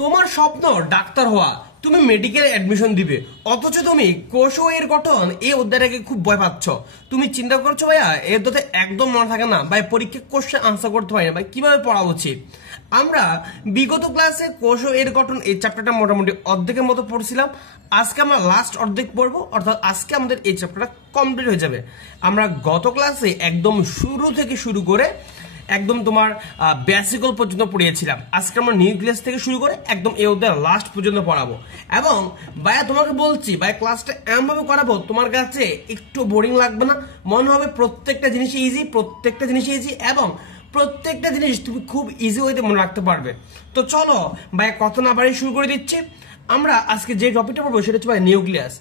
তোমার স্বপ্ন ডাক্তার হওয়া, তুমি মেডিকেলে অ্যাডমিশন দিবে, অথচ তুমি কোষ এর গঠন এই অধ্যায়টাকে খুব ভয় পাচ্ছ। তুমি চিন্তা করছো ভাইয়া এর দতে একদম মনে থাকে না ভাই, পরীক্ষা কোশ্চেন আনসার করতে পারি না ভাই, কিভাবে পড়া উচিত। আমরা বিগত ক্লাসে কোষ এর গঠন এই চ্যাপ্টারটা মোটামুটি অর্ধেকের মতো পড়ছিলাম। আজকে আমরা লাস্ট অর্ধেক পড়বো, অর্থাৎ আজকে আমাদের এই চ্যাপ্টারটা কমপ্লিট হয়ে যাবে। আমরা গত ক্লাসে একদম শুরু থেকে শুরু করে একদম তোমার বেসিকল পর্যন্ত পড়িয়েছিলাম। আজকে আমরা নিউক্লিয়াস থেকে শুরু করে একদম এই অধ্যায় লাস্ট পর্যন্ত পড়াবো। এবং ভাইয়া তোমাকে বলছি ভাই, ক্লাসটা এমনভাবে করাবো তোমার কাছে একটু বোরিং লাগবে না, মনে হবে প্রত্যেকটা জিনিস ইজি, প্রত্যেকটা জিনিস ইজি, এবং প্রত্যেকটা জিনিস তুমি খুব ইজি ওয়েতে মনে রাখতে পারবে। তো চলো ভাইয়া কথা না বাড়িয়ে শুরু করে দিচ্ছি। আমরা আজকে যে টপিকটা পড়বো সেটা হচ্ছে ভাই নিউক্লিয়াস।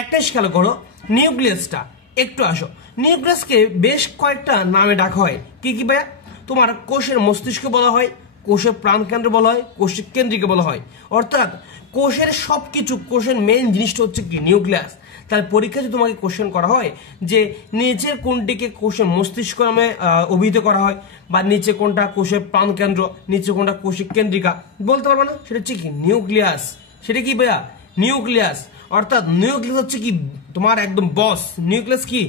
একটা খেয়াল করো, নিউক্লিয়াসটা একটু আসো। নিউক্লিয়াসকে বেশ কয়েকটা নামে ডাকা হয়। কি কি ভাইয়া? তোমার কোষের মস্তিষ্ক বলা হয়, কোষের প্রাণকেন্দ্র বলা হয়, কোষের কেন্দ্রিকে বলা হয়। অর্থাৎ কোষের সবকিছু, কোষের মেইন জিনিসটা হচ্ছে কি নিউক্লিয়াস। তার পরীক্ষা যদি তোমাকে কোশ্চেন করা হয় যে নিচের কোনটিকে কোষের মস্তিষ্ক নামে অভিহিত করা হয়, বা নিচে কোনটা কোষের প্রাণকেন্দ্র, নিচে কোনটা কোষের কেন্দ্রিকা, বলতে পারবে না, সেটা হচ্ছে কি নিউক্লিয়াস। সেটা কি ভাইয়া? নিউক্লিয়াস। অর্থাৎ নিউক্লিয়াস হচ্ছে কি তোমার একদম বস। নিউক্লিয়াস কি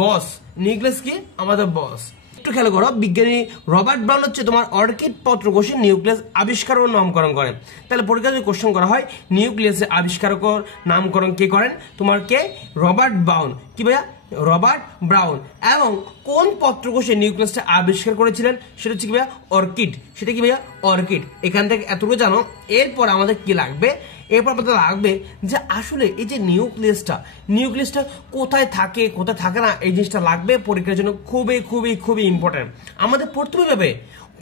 বস, নিউক্লিয়াস কি আমাদের বস। একটু খেয়াল করো, বিজ্ঞানী রবার্ট ব্রাউন হচ্ছে তোমার অর্কিড পত্রকোষে নিউক্লিয়াস আবিষ্কার ও নামকরণ করেন। তাহলে পরীক্ষা যদি কোশ্চেন করা হয় নিউক্লিয়াসের আবিষ্কারক নামকরণ কে করেন, তোমার কে? Robert brown. কি ভাইয়া? Robert brown. এবং কোন পত্রকোষে নিউক্লিয়াসটা আবিষ্কার করেছিলেন সেটা হচ্ছে কি ভাইয়া? অর্কিড। সেটা কি ভাইয়া? অর্কিড। এখান থেকে এতটুকু জানো। এরপর আমাদের কি লাগবে? এরপর আমাদের লাগবে যে আসলে এই যে নিউক্লিয়াসটা কোথায় থাকে কোথায় থাকে না, এই জিনিসটা লাগবে পরীক্ষার জন্য। খুবই খুবই খুবই ইম্পর্টেন্ট। আমাদের পড়তে হবে,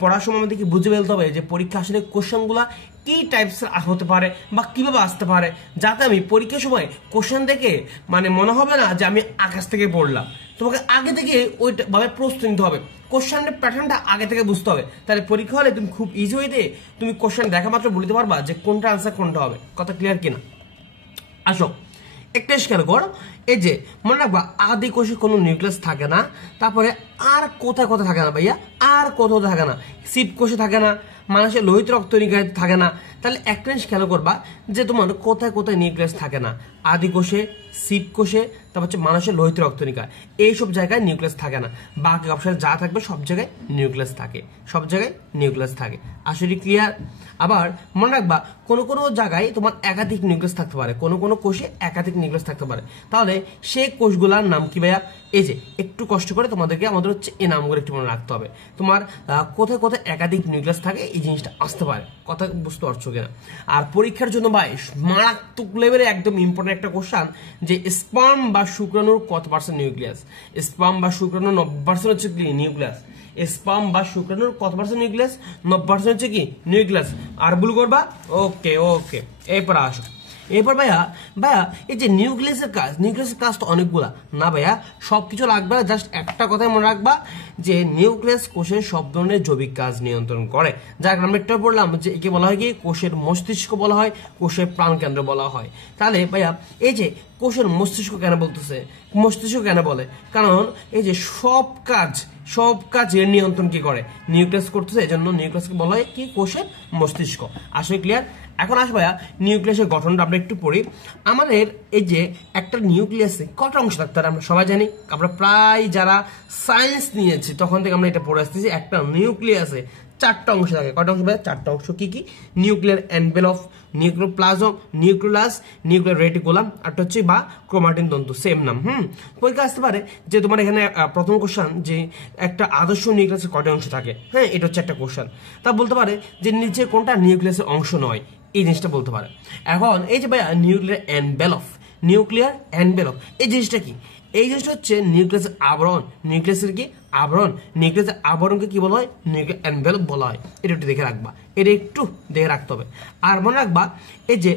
পড়ার সময় আমাদেরকে বুঝে ফেলতে হবে যে পরীক্ষা আসলে কোশ্চেনগুলা কি টাইপসের হতে পারে বা কিভাবে আসতে পারে, যাতে আমি পরীক্ষার সময় কোশ্চেন দেখে মানে মনে হবে না যে আমি আকাশ থেকে পড়লাম। তোমাকে আগে থেকে ওইভাবে প্রস্তুতি নিতে হবে, কোশ্চেনের প্যাটার্নটা আগে থেকে বুঝতে হবে। তাহলে পরীক্ষা হলে তুমি খুব ইজি হয়ে দিয়ে তুমি কোশ্চেন দেখা মাত্র বলতে পারবা যে কোনটা আনসার কোনটা হবে। কথা ক্লিয়ার কিনা? আসো একটা খেয়াল করো, এই যে মনে রাখবা আদি কোষে কোনো নিউক্লিয়াস থাকে না। তারপরে আর কোথায় কোথায় থাকে না ভাইয়া? আর কোথাও থাকে না। শিব কোষে থাকে না, মানুষের লোহিত রক্তনিকায় থাকে না। তাহলে একটা জিনিস খেয়াল করবা যে তোমার কোথায় কোথায় নিউক্লিয়াস থাকে না। আদি কোষে, শিব কোষে, তারপর হচ্ছে মানুষের লোহিত রক্তনিকা, এইসব জায়গায় নিউক্লিয়াস থাকে না। বাকি অপশন যা থাকবে সব জায়গায় নিউক্লিয়াস থাকে, সব জায়গায় নিউক্লিয়াস থাকে। আসলে ক্লিয়ার? আবার মনে রাখবা কোনো কোনো জায়গায় তোমার একাধিক নিউক্লিয়াস থাকতে পারে, কোনো কোনো কোষে একাধিক নিউক্লিয়াস থাকতে পারে। তাহলে সেই কোষগুলোর নাম কি ভাইয়া? এই যে একটু কষ্ট করে তোমাদেরকে আমাদের হচ্ছে এই নামগুলো একটু মনে রাখতে হবে। তোমার কোথায় কোথায় একাধিক নিউক্লিয়াস থাকে এই জিনিসটা আসতে পারে। কথা বুঝতে পারছো কিনা? আর পরীক্ষার জন্য ভাই মারাত্মক লেভেলে একদম ইম্পর্টেন্ট একটা কোশ্চেন, যে স্পার্ম বা শুক্রাণুর কত পার্সেন্ট নিউক্লিয়াস? স্পার্ম বা শুক্রাণুর 90% হচ্ছে কি নিউক্লিয়াস। স্পার্ম বা শুক্রাণুর কত পার্সেন্ট নিউক্লিয়াস? 90% হচ্ছে কি নিউক্লিয়াস। আর ভুল করবা? ওকে ওকে, এরপর আসো। এরপর ভাইয়া এই যে নিউক্লিয়াসের কাজ তো অনেকগুলা না ভাইয়া, সবকিছু লাগবে না। জাস্ট একটা কথাই মনে রাখবা যে নিউক্লিয়াস কোষের সব ধরনের জৈবিক কাজ নিয়ন্ত্রণ করে। যার আমরা একটা বললাম যে একে বলা হয় কি কোষের মস্তিষ্ক বলা হয়, কোষের প্রাণকেন্দ্র বলা হয়। তাহলে ভাইয়া এই যে কোষের মস্তিষ্ক কেন বলতেছে, মস্তিষ্ক কেন বলে? কারণ এই যে সব কাজের নিয়ন্ত্রণ কি করে? নিউক্লিয়াস করতেছে, এই জন্য নিউক্লিয়াসকে বলা হয় কি কোষের মস্তিষ্ক। আসলে ক্লিয়ার? এখন আসবে নিউক্লিয়াসের গঠনটা আমরা একটু পড়ি। আমাদের এই যে একটা নিউক্লিয়াসে কটা অংশ থাকতে পারে আমরা সবাই জানি। আমরা প্রায় যারা সায়েন্স নিয়েছি তখন থেকে আমরা এটা পড়ে আসতেছি। একটা নিউক্লিয়াসে 4টা অংশ থাকে। কটা অংশ ভাই? 4টা অংশ। কি কি? Nuclear envelope, nucleoplasm, nucleus, nuclear reticulum, আর হচ্ছে বা ক্রোমাটিন তন্তু, সেম নাম। পরীক্ষা আসতে পারে যে তোমার এখানে প্রথম কোশ্চেন যে একটা আদর্শ নিউক্লিয়াসের কটা অংশ থাকে। হ্যাঁ, এটা হচ্ছে একটা কোশ্চেন। তা বলতে পারে যে নিচে কোনটা নিউক্লিয়াসের অংশ নয়, এই জিনিসটা বলতে পারে। এখন এই যে ভাইয়া নিউক্লিয়ার এনভেলপ, এই জিনিসটা কি? এই জিনিসটা হচ্ছে নিউক্লিয়াসের আবরণ। নিউক্লিয়াসের কি আবরণ? নিউক্লিয়াসের আবরণকে কি বলা হয়? নিউক্লিয়ার এনভেলপ বলা হয়। এটা একটু দেখে রাখবা, এটা একটু দেখে রাখতে হবে। আর মনে রাখবা এই যে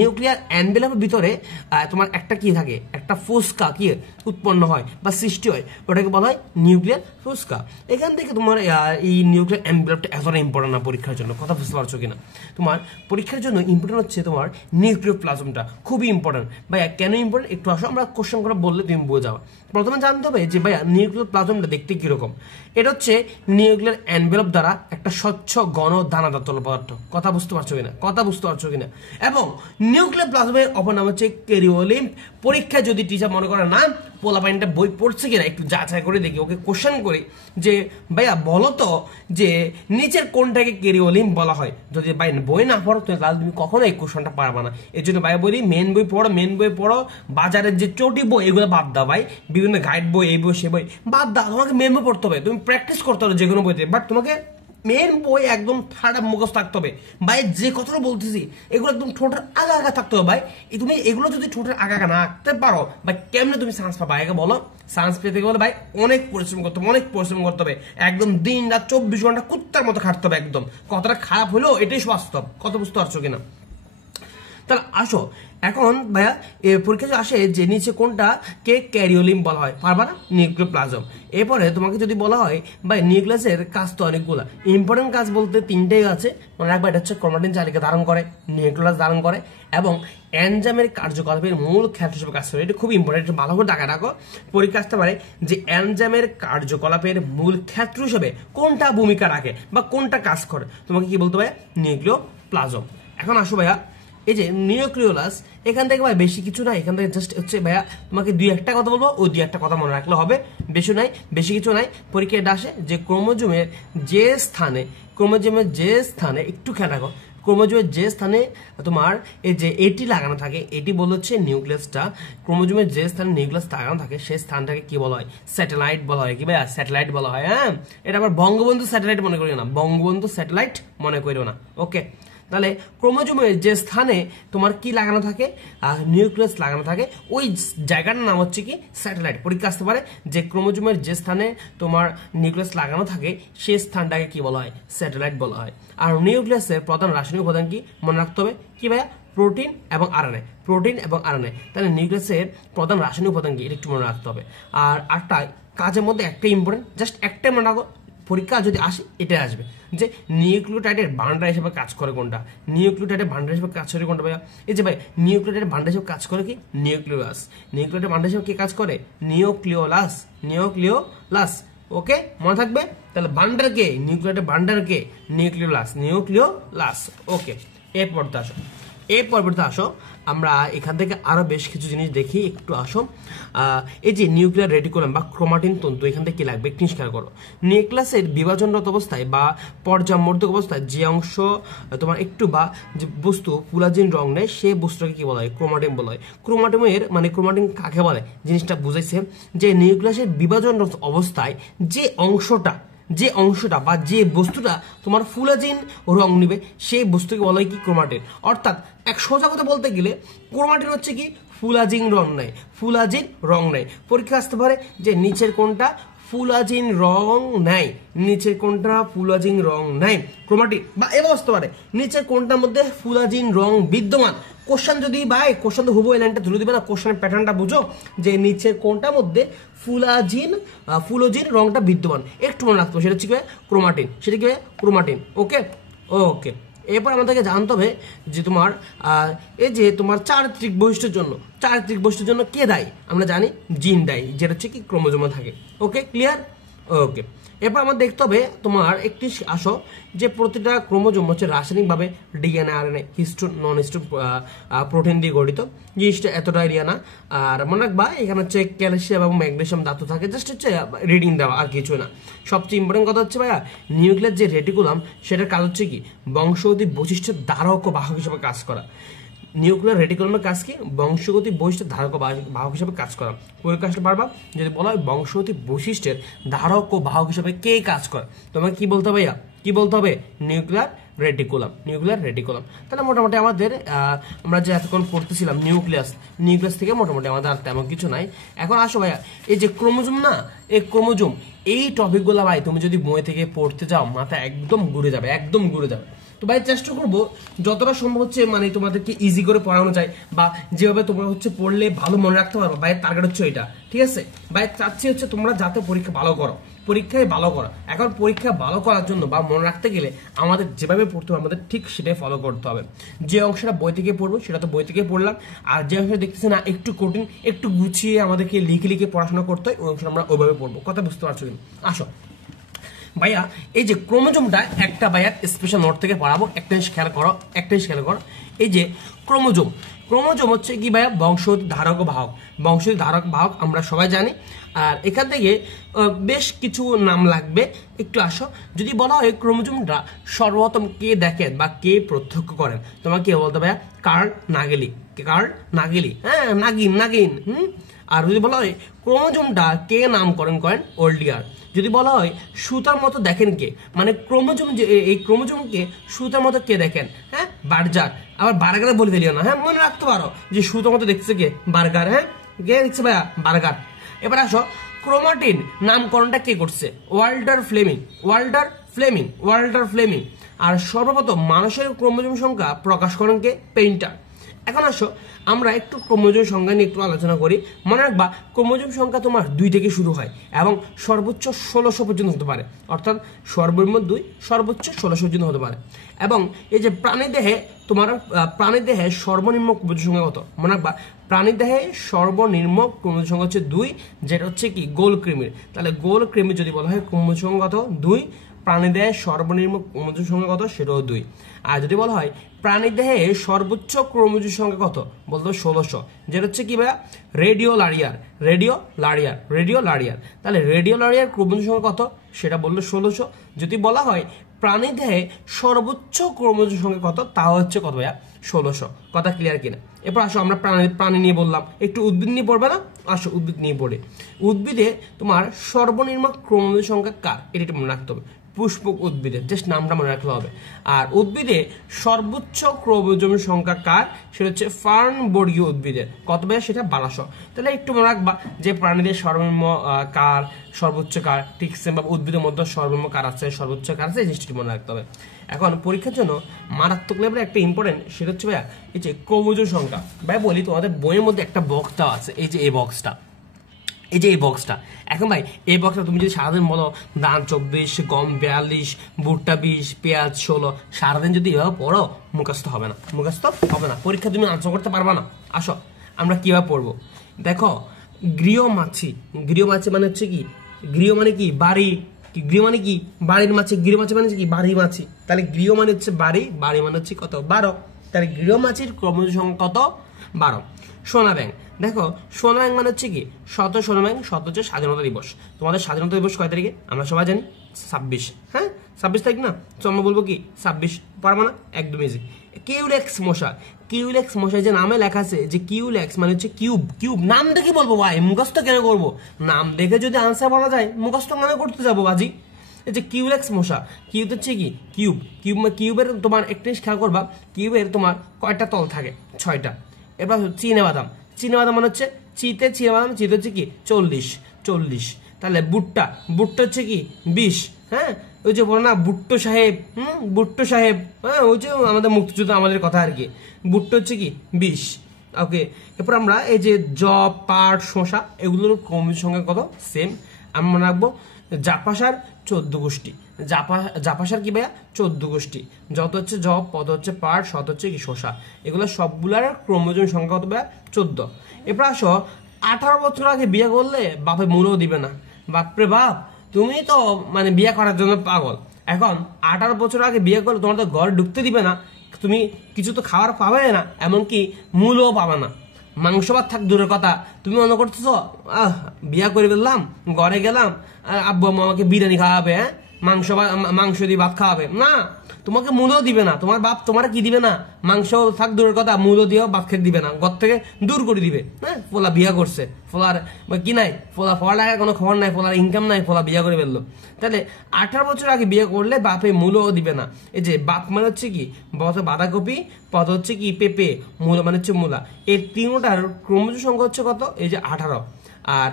নিউক্লিয়ার এনভেলপের ভিতরে তোমার একটা কি থাকে, একটা ফুসকা কি উৎপন্ন হয় বা সৃষ্টি হয়, ওটাকে বলা হয় নিউক্লিয়ার ফুসকা। এখান থেকে তোমার এই নিউক্লিয়ার এনভেলপটা এতটা ইম্পর্টেন্ট না পরীক্ষার জন্য। কথা বুঝতে পারছো কিনা? তোমার পরীক্ষার জন্য ইম্পর্টেন্ট হচ্ছে তোমার নিউক্লিওপ্লাজমটা, খুবই ইম্পর্টেন্ট। ভাইয়া কেন ইম্পর্টেন্ট একটু আসো, আমরা কোশ্চেন করে বললে তুমি বুঝে যাও। প্রথমে জানতে হবে যে ভাইয়া নিউক্লিয়ার প্লাজমটা দেখতে কিরকম। এটা হচ্ছে নিউক্লিয়ার এনভেলপ দ্বারা একটা স্বচ্ছ ঘন দানাদার তরল পদার্থ। কথা বুঝতে পারছো কিনা? এবং নিউক্লিয়ার প্লাজমের অপর নাম হচ্ছে ক্যারিওলিম্ব। পরীক্ষায় যদি টিচার মনে করে না পোলাপাইনটা বই পড়ছে কিনা একটু যাচাই করে দেখি, ওকে কোশ্চেন করি যে ভাইয়া বলো তো যে নিচের কোনটাকে ক্যারিওলিম্ব বলা হয়। যদি ভাই বই না পড়ো তুমি কখনো এই কোশ্চেনটা পারবা না। এর জন্য ভাই বলি মেন বই পড়ো, বাজারের যে চটি বই এগুলো বাদ দাও ভাই, বিভিন্ন গাইড বই এই বই সে বই বাদ দাও, তোমাকে মেন বই পড়তে হবে, তুমি প্র্যাকটিস করতে হবে যে কোনো বইতে, বাট তোমাকে মেন বই একদম ঠাড়া মুখস্থ থাকতে হবে ভাই। যে কথাটা বলতেছি এগুলো একদম ঠোঁটের আগা থাকতে হবে ভাই। তুমি এগুলো যদি ঠোঁটের আগা না রাখতে পারো ভাই কেমনে তুমি সায়েন্স পাবা? আগে বলো, সায়েন্স পেতে গেলে ভাই অনেক পরিশ্রম করতে হবে, একদম দিন রাত 24 ঘন্টা কুত্তার মতো খাটতে হবে একদম। কথাটা খারাপ হলেও এটাই বাস্তব, কথা বুঝতে পারছো কিনা? তাহলে আসো এখন ভাইয়া পরীক্ষা আসে যে নিচে কোনটা কে ক্যারিওলিম্ব বলা হয়, পারবা না? Nuclear plasm. এরপরে তোমাকে যদি বলা হয় ভাই নিউক্লিয়াসের কাজ তো অনেকগুলা, ইম্পর্টেন্ট কাজ বলতে তিনটেই আছে মনে রাখবা। এটা হচ্ছে ক্রোমাটিন চালিকা ধারণ করে, নিউক্লিয়াস ধারণ করে এবং এনজাইমের কার্যকলাপের মূল ক্ষেত্র হিসেবে কাজ করে। এটা খুব ইম্পর্টেন্ট, ভালো করে টাকা রাখো। পরীক্ষা আসতে পারে যে এনজাইমের কার্যকলাপের মূল ক্ষেত্র হিসেবে কোনটা ভূমিকা রাখে বা কোনটা কাজ করে, তোমাকে কি বলতে হবে? নিউক্লিয় প্লাজম। এখন আসো ভাইয়া এই যে নিউক্লিওলাস, এখান থেকে ভাই বেশি কিছু না, এখান থেকে জাস্ট হচ্ছে ভাইয়া তোমাকে দুই একটা কথা বলবো, ওই দুই একটা কথা মনে রাখলে হবে, বেশি কিছু নাই। পরীক্ষায় আসে যে ক্রোমোজোমের যে স্থানে একটু খেয়াল রাখো, ক্রোমোজোমের যে স্থানে তোমার এই যে এটি লাগানো থাকে, এটি বলা হচ্ছে নিউক্লিয়াসটা। ক্রোমোজোমের যে স্থানে নিউক্লিয়াস লাগানো থাকে সেই স্থানটাকে কি বলা হয়? স্যাটেলাইট বলা হয়। কি ভাইয়া? স্যাটেলাইট বলা হয়। হ্যাঁ, এটা আবার বঙ্গবন্ধু স্যাটেলাইট মনে করিও না, বঙ্গবন্ধু স্যাটেলাইট মনে করিও না। ওকে, তাহলে ক্রোমোজোমের যে স্থানে তোমার কি লাগানো থাকে, নিউক্লিয়াস লাগানো থাকে, ওই জায়গাটার নাম হচ্ছে কি? স্যাটেলাইট। পরীক্ষা আসতে পারে যে ক্রোমোজোমের যে স্থানে তোমার নিউক্লিয়াস লাগানো থাকে সেই স্থানটাকে কি বলা হয়? স্যাটেলাইট বলা হয়। আর নিউক্লিয়াসের প্রধান রাসায়নিক উপাদান কি মনে রাখতে হবে? কি ভাইয়া? প্রোটিন এবং আরএনএ। তাহলে নিউক্লিয়াসের প্রধান রাসায়নিক উপাদান কি এটা একটু মনে রাখতে হবে। আর আটটা কাজের মধ্যে একটা ইম্পর্টেন্ট, জাস্ট একটাই মনে রাখো, পরীক্ষা যদি আসে এটা আসবে যে নিউক্লিওটাইডের ভান্ডার হিসেবে কাজ করে কোনটা? ভাইয়া এই যে ভাই নিউক্লিওটাইডের ভান্ডার হিসেবে কাজ করে কি? নিউক্লিওটাইডের ভান্ডার হিসেবে কি কাজ করে? নিউক্লিওলাস। ওকে, মনে থাকবে। তাহলে ভান্ডার কে? নিউক্লিওটাইডের ভান্ডার কে? নিউক্লিওলাস। ওকে, এর পরবর্তী আসো আমরা এখান থেকে আরো বেশ কিছু জিনিস দেখি। একটু আসো, এই যে নিউক্লিয়ার রেটিকুলাম বা ক্রোমাটিন তন্তু, এখান থেকে কি লাগবে একটু খেয়াল করো। নিউক্লিয়াসের বিভাজনরত অবস্থায় বা পর্যায়মর্ধক অবস্থায় যে অংশ তোমার একটু বা যে বস্তু ফুলাজিন রং নেয় সেই বস্তুটাকে কি বলা হয়? ক্রোমাটিন বলা হয়। ক্রোমাটিন কাকে বলে জিনিসটা বুঝাইছে যে নিউক্লিয়াসের বিভাজনরত অবস্থায় যে অংশটা বা যে বস্তুটা তোমার ফুলাজিন রং নিবে সেই বস্তুকে বলা হয় কি? ক্রোমাটিন। অর্থাৎ এক সোজা কথা বলতে গেলে ক্রোমাটিন হচ্ছে কি? ফুলাজিন রং নেয়। পরীক্ষা আসতে পারে যে নিচের কোনটা ফুলাজিন রং নেয়, ক্রোমাটিন, বা এবার আসতে পারে নিচের কোনটার মধ্যে ফুলাজিন রং বিদ্যমান। কোশ্চেন যদি ভাই কোশ্চেন তো হুবহু এই লাইনটা ধরে দিবে না, কোশ্চেনের প্যাটার্নটা বুঝো যে নিচের কোনটার মধ্যে ফুলোজিন রংটা বিদ্যমান, একটু মনে রাখতে হবে। সেটা হচ্ছে ক্রোমাটিন। ওকে, এরপর আমাদেরকে জানতে হবে যে তোমার এই যে তোমার চারিত্রিক বৈশিষ্ট্যের জন্য কে দায়ী? আমরা জানি জিন দায়ী, যেটা হচ্ছে কি ক্রোমোজোমে থাকে। ওকে, ক্লিয়ার? ওকে, এরপর আমার দেখতে হবে তোমার একটি আসো যে প্রতিটা ক্রোমোজোম হচ্ছে রাসায়নিকভাবে ডিএনএ, আরএনএ, হিস্টোন, নন হিস্টোন প্রোটিন দিয়ে গঠিত। জিনিসটা এতটা এরিয়া না। আর মনে রাখবা এখানে হচ্ছে ক্যালসিয়াম এবং ম্যাগনেসিয়াম ধাতু থাকে, জাস্ট হচ্ছে রিডিং দেওয়া আর কিছু না। সবচেয়ে ইম্পর্টেন্ট কথা হচ্ছে ভাইয়া নিউক্লিয়ার যে রেটিকুলাম সেটার কাজ হচ্ছে কি? বংশগতি বৈশিষ্ট্যের ধারক ও বাহক হিসেবে কাজ করা। নিউক্লিয়ার রেটিকুলামের কাজ কি? বংশগতি বৈশিষ্ট্যের ধারক ও বাহক হিসেবে কাজ করা। পরীক্ষা আসতে পারবা যদি বলা হয় বংশগতি বৈশিষ্ট্যের ধারক ও বাহক হিসেবে কে কাজ করে, তোমাকে কি বলতে হবে ভাইয়া? Nuclear reticulum. তাহলে মোটামুটি আমাদের আমরা যে এতক্ষণ পড়তেছিলাম নিউক্লিয়াস থেকে মোটামুটি আমাদের আর তেমন কিছু নাই। এখন আসো ভাইয়া এই যে ক্রোমোজোম না, এই টপিকগুলো ভাই তুমি যদি বই থেকে পড়তে যাও মাথা একদম ঘুরে যাবে। তো ভাই চেষ্টা করবো যতটা সম্ভব হচ্ছে মানে তোমাদেরকে ইজি করে পড়ানো যায়, বা যেভাবে তোমরা হচ্ছে পড়লে ভালো মনে রাখতে পারো। ভাইয়ের টার্গেট হচ্ছে এটা, ঠিক আছে? ভাই চাচ্ছি হচ্ছে তোমরা যাতে পরীক্ষা ভালো করো, পরীক্ষায় ভালো করো। এখন পরীক্ষা ভালো করার জন্য বা মনে রাখতে গেলে আমাদের যেভাবে পড়তে হবে আমাদের ঠিক সেটাই ফলো করতে হবে। যে অংশটা বই থেকে পড়বো সেটা তো বই থেকে পড়লাম, আর যে অংশটা দেখতেছি না একটু কঠিন, একটু গুছিয়ে আমাদেরকে লিখে লিখে পড়াশোনা করতে হয়, ওই অংশটা আমরা ওইভাবে পড়বো। কথা বুঝতে পারছো কিন্তু? আসো ভাইয়া, এই যে ক্রোমোজোমটা একটা ভাইয়া স্পেশাল নোট থেকে পড়াবো, একটা জিনিস খেয়াল করো, একটা জিনিস খেয়াল করো। এই যে ক্রোমোজোম, ক্রোমোজোম হচ্ছে কি ভাইয়া বংশগতি ধারক ও বাহক। বংশগতি ধারক বাহক আমরা সবাই জানি। আর এখান থেকে বেশ কিছু নাম লাগবে, একটু আসো। যদি বলা হয় ক্রোমোজোমটা সর্বপ্রথম কে দেখেন বা কে প্রত্যক্ষ করেন, তোমাকে কে বলতে ভাইয়া? কার্ল নাগেলি। কার্ল নাগেলি, হ্যাঁ, নাগিন নাগিন। আর যদি বলা হয় ক্রোমোজোমটা কে নামকরণ করেন? ওল্ডিয়ার। যদি বলা হয় সুতার মতো দেখেন কে, মানে ক্রোমোজোম যে এই ক্রোমোজোমকে সুতার মতো কে দেখেন? হ্যাঁ, বার্জার। আবার বার্গার বলে ফেলিও না, হ্যাঁ, মনে রাখতে পারো যে সুতার মতো দেখছে কে? বার্গার। হ্যাঁ, কে দেখছে ভাইয়া? বার্গার। এবার আসো, ক্রোমাটিন নামকরণটা কে করছে? Walter Fleming. Walter Fleming, Walter Fleming. আর সর্বপ্রথম মানুষের ক্রোমোজোম সংখ্যা প্রকাশ করেন কে? পেইন্টার। এখন আসো আমরা একটু ক্রোমোজোম সংখ্যা নিয়ে একটু আলোচনা করি। মনে রাখবা ক্রোমোজোম সংখ্যা তোমার 2 থেকে শুরু হয় এবং সর্বোচ্চ 1600 পর্যন্ত হতে পারে, অর্থাৎ সর্বনিম্ন 2, সর্বোচ্চ 1600 পর্যন্ত হতে পারে। এবং এই যে প্রাণীদেহে তোমার প্রাণীদেহে সর্বনিম্ন ক্রোমোজোম সংখ্যা কত? মনে রাখবা প্রাণীদেহে সর্বনিম্ন ক্রোমোজোম সংখ্যা হচ্ছে 2, যেটা হচ্ছে কি গোল কৃমির। তাহলে গোল কৃমির যদি বলা হয় ক্রোমোজোম সংখ্যা কত? 2। প্রাণীদেহে সর্বনিম্ন ক্রোমোজোম সংখ্যা কত? সেটাও 2। আর যদি বলা হয় প্রাণীদেহে সর্বোচ্চ ক্রোমোজোম সংখ্যা কত? বলতো 1600, যেটা হচ্ছে কি ভাইয়া? রেডিওলারিয়ার। রেডিওলারিয়ার, রেডিওলারিয়ার। তাহলে রেডিওলারিয়ার ক্রোমোজোম সংখ্যা কত? সেটা বললো 1600। যদি বলা হয় প্রাণীদেহে সর্বোচ্চ ক্রোমোজোম সংখ্যা কত? তা হচ্ছে কত ভাইয়া? 1600। কথা ক্লিয়ার কিনা? এরপর আসো আমরা প্রাণী নিয়ে বললাম, একটু উদ্ভিদ নিয়ে পড়বে না? আসো উদ্ভিদ নিয়ে পড়ে। উদ্ভিদে তোমার সর্বনিম্ন ক্রোমোজোম সংখ্যা কার? এটা একটু মনে রাখতে হবে। পুষ্পক উদ্ভিদের, জাস্ট নামটা মনে রাখলে হবে। আর উদ্ভিদে সর্বোচ্চ ক্রোমোজোম সংখ্যা কার? সেটা হচ্ছে ফার্ন বর্গীয় উদ্ভিদের। কত ভাইয়া? সেটা 1200। তাহলে একটু মনে রাখবা যে প্রাণীদের সর্বনিম্ন কার, সর্বোচ্চ কার, ঠিক সেম ভাবে উদ্ভিদের মধ্যে সর্বনিম্ন কার আছে, সর্বোচ্চ কার আছে, এই জিনিসটি মনে রাখতে হবে। এখন পরীক্ষার জন্য মারাত্মক লেভেলে একটা ইম্পর্টেন্ট, সেটা হচ্ছে ভাইয়া এই যে ক্রোমোজোম সংখ্যা। ভাই বলি তোমাদের বইয়ের মধ্যে একটা বক্স দেওয়া আছে, এই যে এই বক্সটা, এই যে এই বক্সটা। এখন ভাই এই বক্সটা তুমি যদি সারাদিন বলো ধান 24, গম 42, ভুট্টা 20, পেঁয়াজ 16, সারাদিন যদি এভাবে পড়ো মুখস্থ হবে না, মুখস্থ হবে না, পরীক্ষা তুমি আনসার করতে পারবা না। আসো আমরা কিভাবে পড়বো দেখো। গৃহমাছি, গৃহমাছি মানে হচ্ছে কি? গৃহ মানে কি? বাড়ি। গৃহ মানে কি? বাড়ির মাছি। গৃহমাছি মানে কি? বাড়ির মাছি। তাহলে গৃহ মানে হচ্ছে বাড়ি, বাড়ি মানে হচ্ছে কত? 12। তাহলে গৃহমাছির ক্রমজ সংখ্যা কত? 12। সোনা ব্যাংক, দেখো সোনা ব্যাংক মানে হচ্ছে কি? সোনা ব্যাংক হচ্ছে স্বাধীনতা দিবস। তোমাদের স্বাধীনতা দিবস কয় তারিখে? আমরা সবাই জানি 26। হ্যাঁ, 26 তারিখ না? তো আমরা বলবো কি 26, পারবো না? একদম ইজি। কিউলেক্স মশা, কিউলেক্স মশা যে নামে লেখা আছে যে কিউলেক্স মানে হচ্ছে কিউব। কিউব নাম দেখে বলবো ভাই, মুখস্থ কেন করবো? নাম দেখে যদি আনসার বলা যায় মুখস্থ কেন করতে যাবো বাজি? এই যে কিউলেক্স মশা, কিউব হচ্ছে কি? কিউব। কিউবের তোমার একটা খেয়াল করবা, কিউবের তোমার কয়টা তল থাকে? 6টা। এবার চিনে বাদাম, চিনে বাদাম মানে হচ্ছে চিতে, চিনে বাদাম চিতে হচ্ছে কি? 40। তাহলে ভুট্টা, ভুট্টা হচ্ছে কি? 20। হ্যাঁ, ওই যে বলো না ভুট্টো সাহেব, ভুট্টো সাহেব, হ্যাঁ, ওই যে আমাদের মুক্তিযুদ্ধ আমাদের কথা আর কি। ভুট্টো হচ্ছে কি? 20। ওকে, এরপর আমরা এই যে জব, পাট, শসা এগুলোর ক্রমিক সংখ্যা কত? সেম। আমরা মনে রাখবো জাপাসার 14 গোষ্ঠী। জাপাসার কি ভাইয়া? 14 গোষ্ঠী। যত হচ্ছে জব, পদ হচ্ছে পাট, শত হচ্ছে কি? শসা। এগুলো সবগুলার ক্রোমোজোম সংখ্যা কত ভাইয়া? 14। এরপর আসো 18 বছর আগে বিয়ে করলে বাপে মূলও দিবে না। বাপরে বাপ, তুমি তো মানে বিয়ে করার জন্য পাগল। এখন 18 বছর আগে বিয়ে করলে তোমার তো ঘর ঢুকতে দিবে না, তুমি কিছু তো খাবার পাবে না, এমনকি মূলও পাবে না। মাংস ভাত থাক দূরের কথা, তুমি মনে করতেছ বিয়া করে ফেললাম, ঘরে গেলাম, আব্বু আম্মা আমাকে বিরিয়ানি খাওয়াবে, হ্যাঁ, মাংস দিয়ে ভাত খাওয়াবে না, তোমাকে মূলও দিবে না। তোমার বাপ তোমার কি দিবে না? মাংস থাক দূরের কথা, মূলও দিয়েও ভাত খেতে দিবে না, ঘর থেকে দূর করে দিবে। হ্যাঁ, ফোলা বিয়া করছে, ফোলার কি নাই, ফোলা পড়ালেখার কোনো খবর নাই, ফোলার ইনকাম নাই, ফোলা বিয়া করে ফেললো। তাহলে 18 বছর আগে বিয়ে করলে বাপে মূলও দিবে না। এই যে বাপ মানে হচ্ছে কি? বাঁধাকপি, পদ হচ্ছে কি? পেঁপে, মূলা মানে হচ্ছে মূলা। এর তিনটার ক্রমজ সংখ্যা হচ্ছে কত? এই যে 18। আর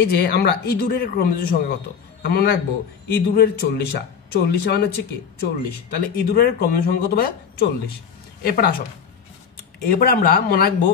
এই যে আমরা ইঁদুরের ক্রমজ সংখ্যা কত? আমরা রাখবো ইঁদুরের 40। 40 মানে হচ্ছে কি 40, তাহলে ইঁদুরের ক্রমজ সংখ্যা কত ভাইয়া 40। এরপর আসো, এরপর আমরা মনে রাখবো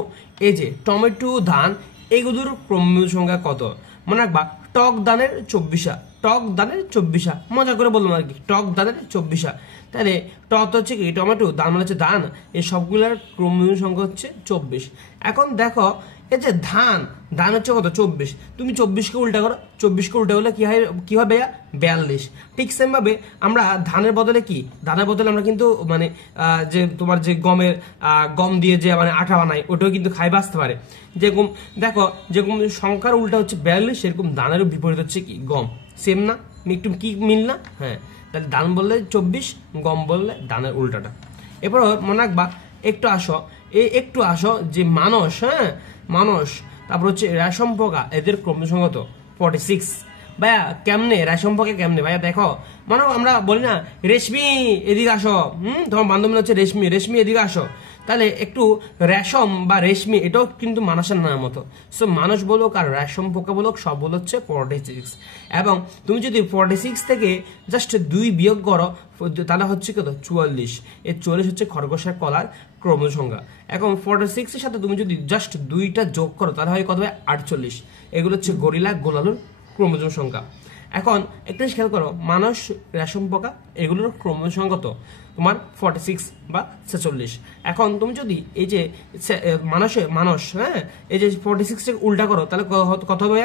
এই যে টমেটো, ধান, এগুলোর ক্রমজ সংখ্যা কত মনে রাখবা। টক দানের 24, টক দানের 24, মজা করে বললাম আর কি, টক দানের 24। তাহলে টক হচ্ছে কি টমেটো, দান মানে হচ্ছে ধান, এই সবগুলোর ক্রমজ সংখ্যা হচ্ছে 24। এখন দেখো এই যে ধান, ধান হচ্ছে কত 24, তুমি 24কে উল্টা করো, 24কে উল্টা করলে কি হবে 42। ঠিক সেম ভাবে আমরা ধানের বদলে কি, ধানের বদলে আমরা কিন্তু মানে যে তোমার যে গম দিয়ে যে মানে আটা বানাই, ওটাও কিন্তু খাই বাঁচতে পারে। যেরকম দেখো, যেরকম সংখ্যার উল্টা হচ্ছে 42, সেরকম ধানেরও বিপরীত হচ্ছে কি গম। সেম না, একটু কি মিল না? হ্যাঁ, তাহলে ধান বললে 24, গম বললে ধানের উল্টাটা। এরপর মনে রাখবা একটু আসো যে মানুষ, হ্যাঁ মানুষ, তারপর হচ্ছে রেশম পোকা, এদের ক্রমজ সংখ্যা কত 46। ভাইয়া কেমনে রেশম পোকা কেমনে ভাইয়া দেখো, মানে আমরা বলি না রেশমি এদিকে আসো, তোমার বান্ধবী হচ্ছে রেশমি, রেশমি এদিকে আসো, তাহলে একটু রেশম বা রেশমি এটাও কিন্তু মানুষের নামের মতো। সো মানুষ বলুক আর রেশম পোকা বলুক, সব বল হচ্ছে 46। এবং তুমি যদি 46 থেকে জাস্ট 2 বিয়োগ করো তাহলে হচ্ছে কত 44। এই 44 হচ্ছে খরগোশের কলার ক্রমজ সংখ্যা। এখন 46 এর সাথে তুমি যদি জাস্ট 2টা যোগ করো তাহলে হয় কত হবে 48। এগুলো হচ্ছে গরিলা, গোলালুর ক্রোমোজোম সংখ্যা। এখন একটা খেয়াল করো, মানুষ, রেশম পোকা এগুলোর ক্রোমোজোম সংখ্যা কত তোমার 46 বা 46। এখন তুমি যদি এই যে মানুষ, হ্যাঁ এই যে 46 কে উল্টা করো তাহলে কত হবে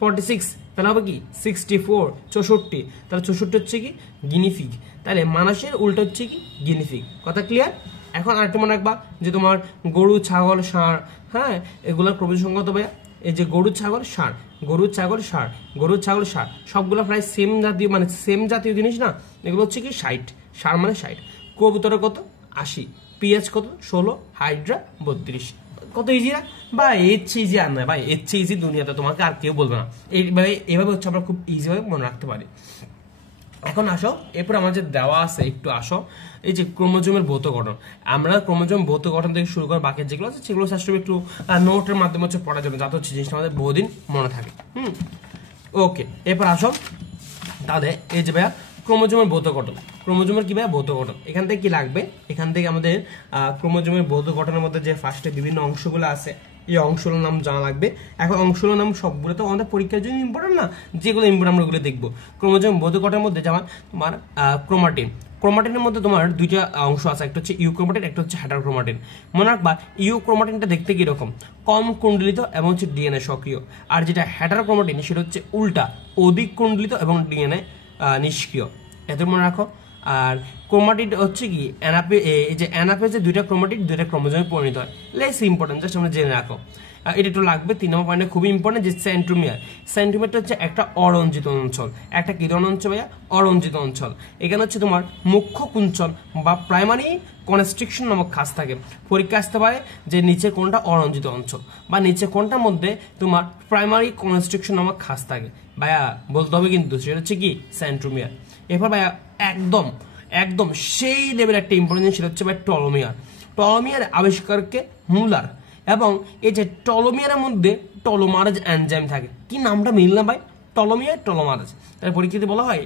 46, তাহলে হবে কি 64, 64, তাহলে 64 হচ্ছে কি গিনিফিগ। তাহলে মানুষের উল্টা হচ্ছে কি গিনিফিগ। কথা ক্লিয়ার? এখন আরেকটা মনে রাখবা যে তোমার গরু, ছাগল, ষাঁড়, হ্যাঁ এগুলোর ক্রমজ সংখ্যা কত ভাইয়া, এই যে গরু, ছাগল, ষাঁড়, গরু, ছাগল, ষাঁড়, গরু, ছাগল, ষাঁড়, সবগুলো প্রায় সেম জাতীয়, মানে সেম জাতীয় জিনিস না, এগুলো হচ্ছে কি 60, ষাঁড় মানে 60। কবুতরের কত 80, পিএচ কত 16, হাইড্রা 32। কত ইজি না ভাই, এর চেয়ে ইজি আর না ভাই, এর চেয়ে ইজি দুনিয়াতে তোমাকে আর কেউ বলবে না। এইভাবে হচ্ছে আমরা খুব ইজিভাবে মনে রাখতে পারি। এখন আসো, এরপর আমার যে দেওয়া আছে একটু আসো, এই যে ক্রোমোজোমের ভৌত গঠন। আমরা ক্রোমোজোম ভৌত গঠন থেকে শুরু করে বাকি যেগুলো আছে সেগুলো শাস্ত্র একটু নোটের মাধ্যমে হচ্ছে পড়ার জন্য, যাতে হচ্ছে জিনিসটা আমাদের বহুদিন মনে থাকে। ওকে, এরপর আসো তাহলে এই যে ভাইয়া ক্রোমোজোমের ভৌত গঠন। ক্রোমোজোমের কি ভাইয়া ভৌত গঠন, এখান থেকে কি লাগবে, এখান থেকে আমাদের ক্রোমোজোমের ভৌত গঠনের মধ্যে যে ফার্স্টে বিভিন্ন অংশগুলো আছে এই অংশগুলোর নাম জানা লাগবে। এখন অংশগুলোর নাম সবগুলো তো আমাদের পরীক্ষার জন্য ইম্পর্টেন্ট না, যেগুলো ইম্পর্টেন্ট আমরা ওগুলো দেখবো। ক্রোমোজোম ভৌত গঠনের মধ্যে যেমন তোমার ক্রোমাটিন, ক্রোমাটিনের মধ্যে তোমার দুইটা অংশ আছে, একটা হচ্ছে ইউক্রোমাটিন, একটা হচ্ছে হেটারোক্রোমাটিন। মনে রাখবা ইউক্রোমাটিনটা দেখতে কিরকম, কম কুণ্ডলিত এবং হচ্ছে ডিএনএ সক্রিয়, আর যেটা হেটারোক্রোমাটিন সেটা হচ্ছে উল্টা, অধিক কুণ্ডলিত এবং ডিএনএ নিষ্ক্রিয়। এত মনে রাখো। আর ক্রোমাটিড হচ্ছে কি এই যে অ্যানাফেজে দুইটা ক্রোমাটিড দুইটা ক্রোমোজোমে পরিণত হয়, লেস ইম্পর্টেন্ট, জাস্ট আমরা জেনে রাখো। এটা একটু লাগবে। 3 নম্বর পয়েন্টে খুবই ইম্পর্টেন্ট যে সেন্ট্রোমিয়ার। সেন্ট্রোমিয়ারটা হচ্ছে একটা অরঞ্জিত অঞ্চল, একটা কি ধরনের অঞ্চল ভাইয়া, অরঞ্জিত অঞ্চল। এখানে হচ্ছে তোমার মুখ্য কুঞ্চন বা প্রাইমারি কনস্ট্রিকশন নামক খাস থাকে। পরীক্ষা আসতে পারে যে নিচে কোনটা অরঞ্জিত অঞ্চল বা নিচে কোনটার মধ্যে তোমার প্রাইমারি কনস্ট্রিকশন নামক খাস থাকে ভাইয়া, বলতে হবে কিন্তু সেটা হচ্ছে কি সেন্ট্রোমিয়ার। এরপর ভাইয়া একদম একদম সেই লেভেল একটা ইম্পর্টেন্ট সেটা হচ্ছে ভাই টলোমিয়ার। টলোমিয়ার আবিষ্কারকে মুলার, এবং এই যে টলোমিয়ারের মধ্যে টলোমারেজ এনজাইম থাকে। কি নামটা মিল না ভাই, টলোমিয়ার টলোমারেজ। তাই পরীক্ষাতে বলা হয়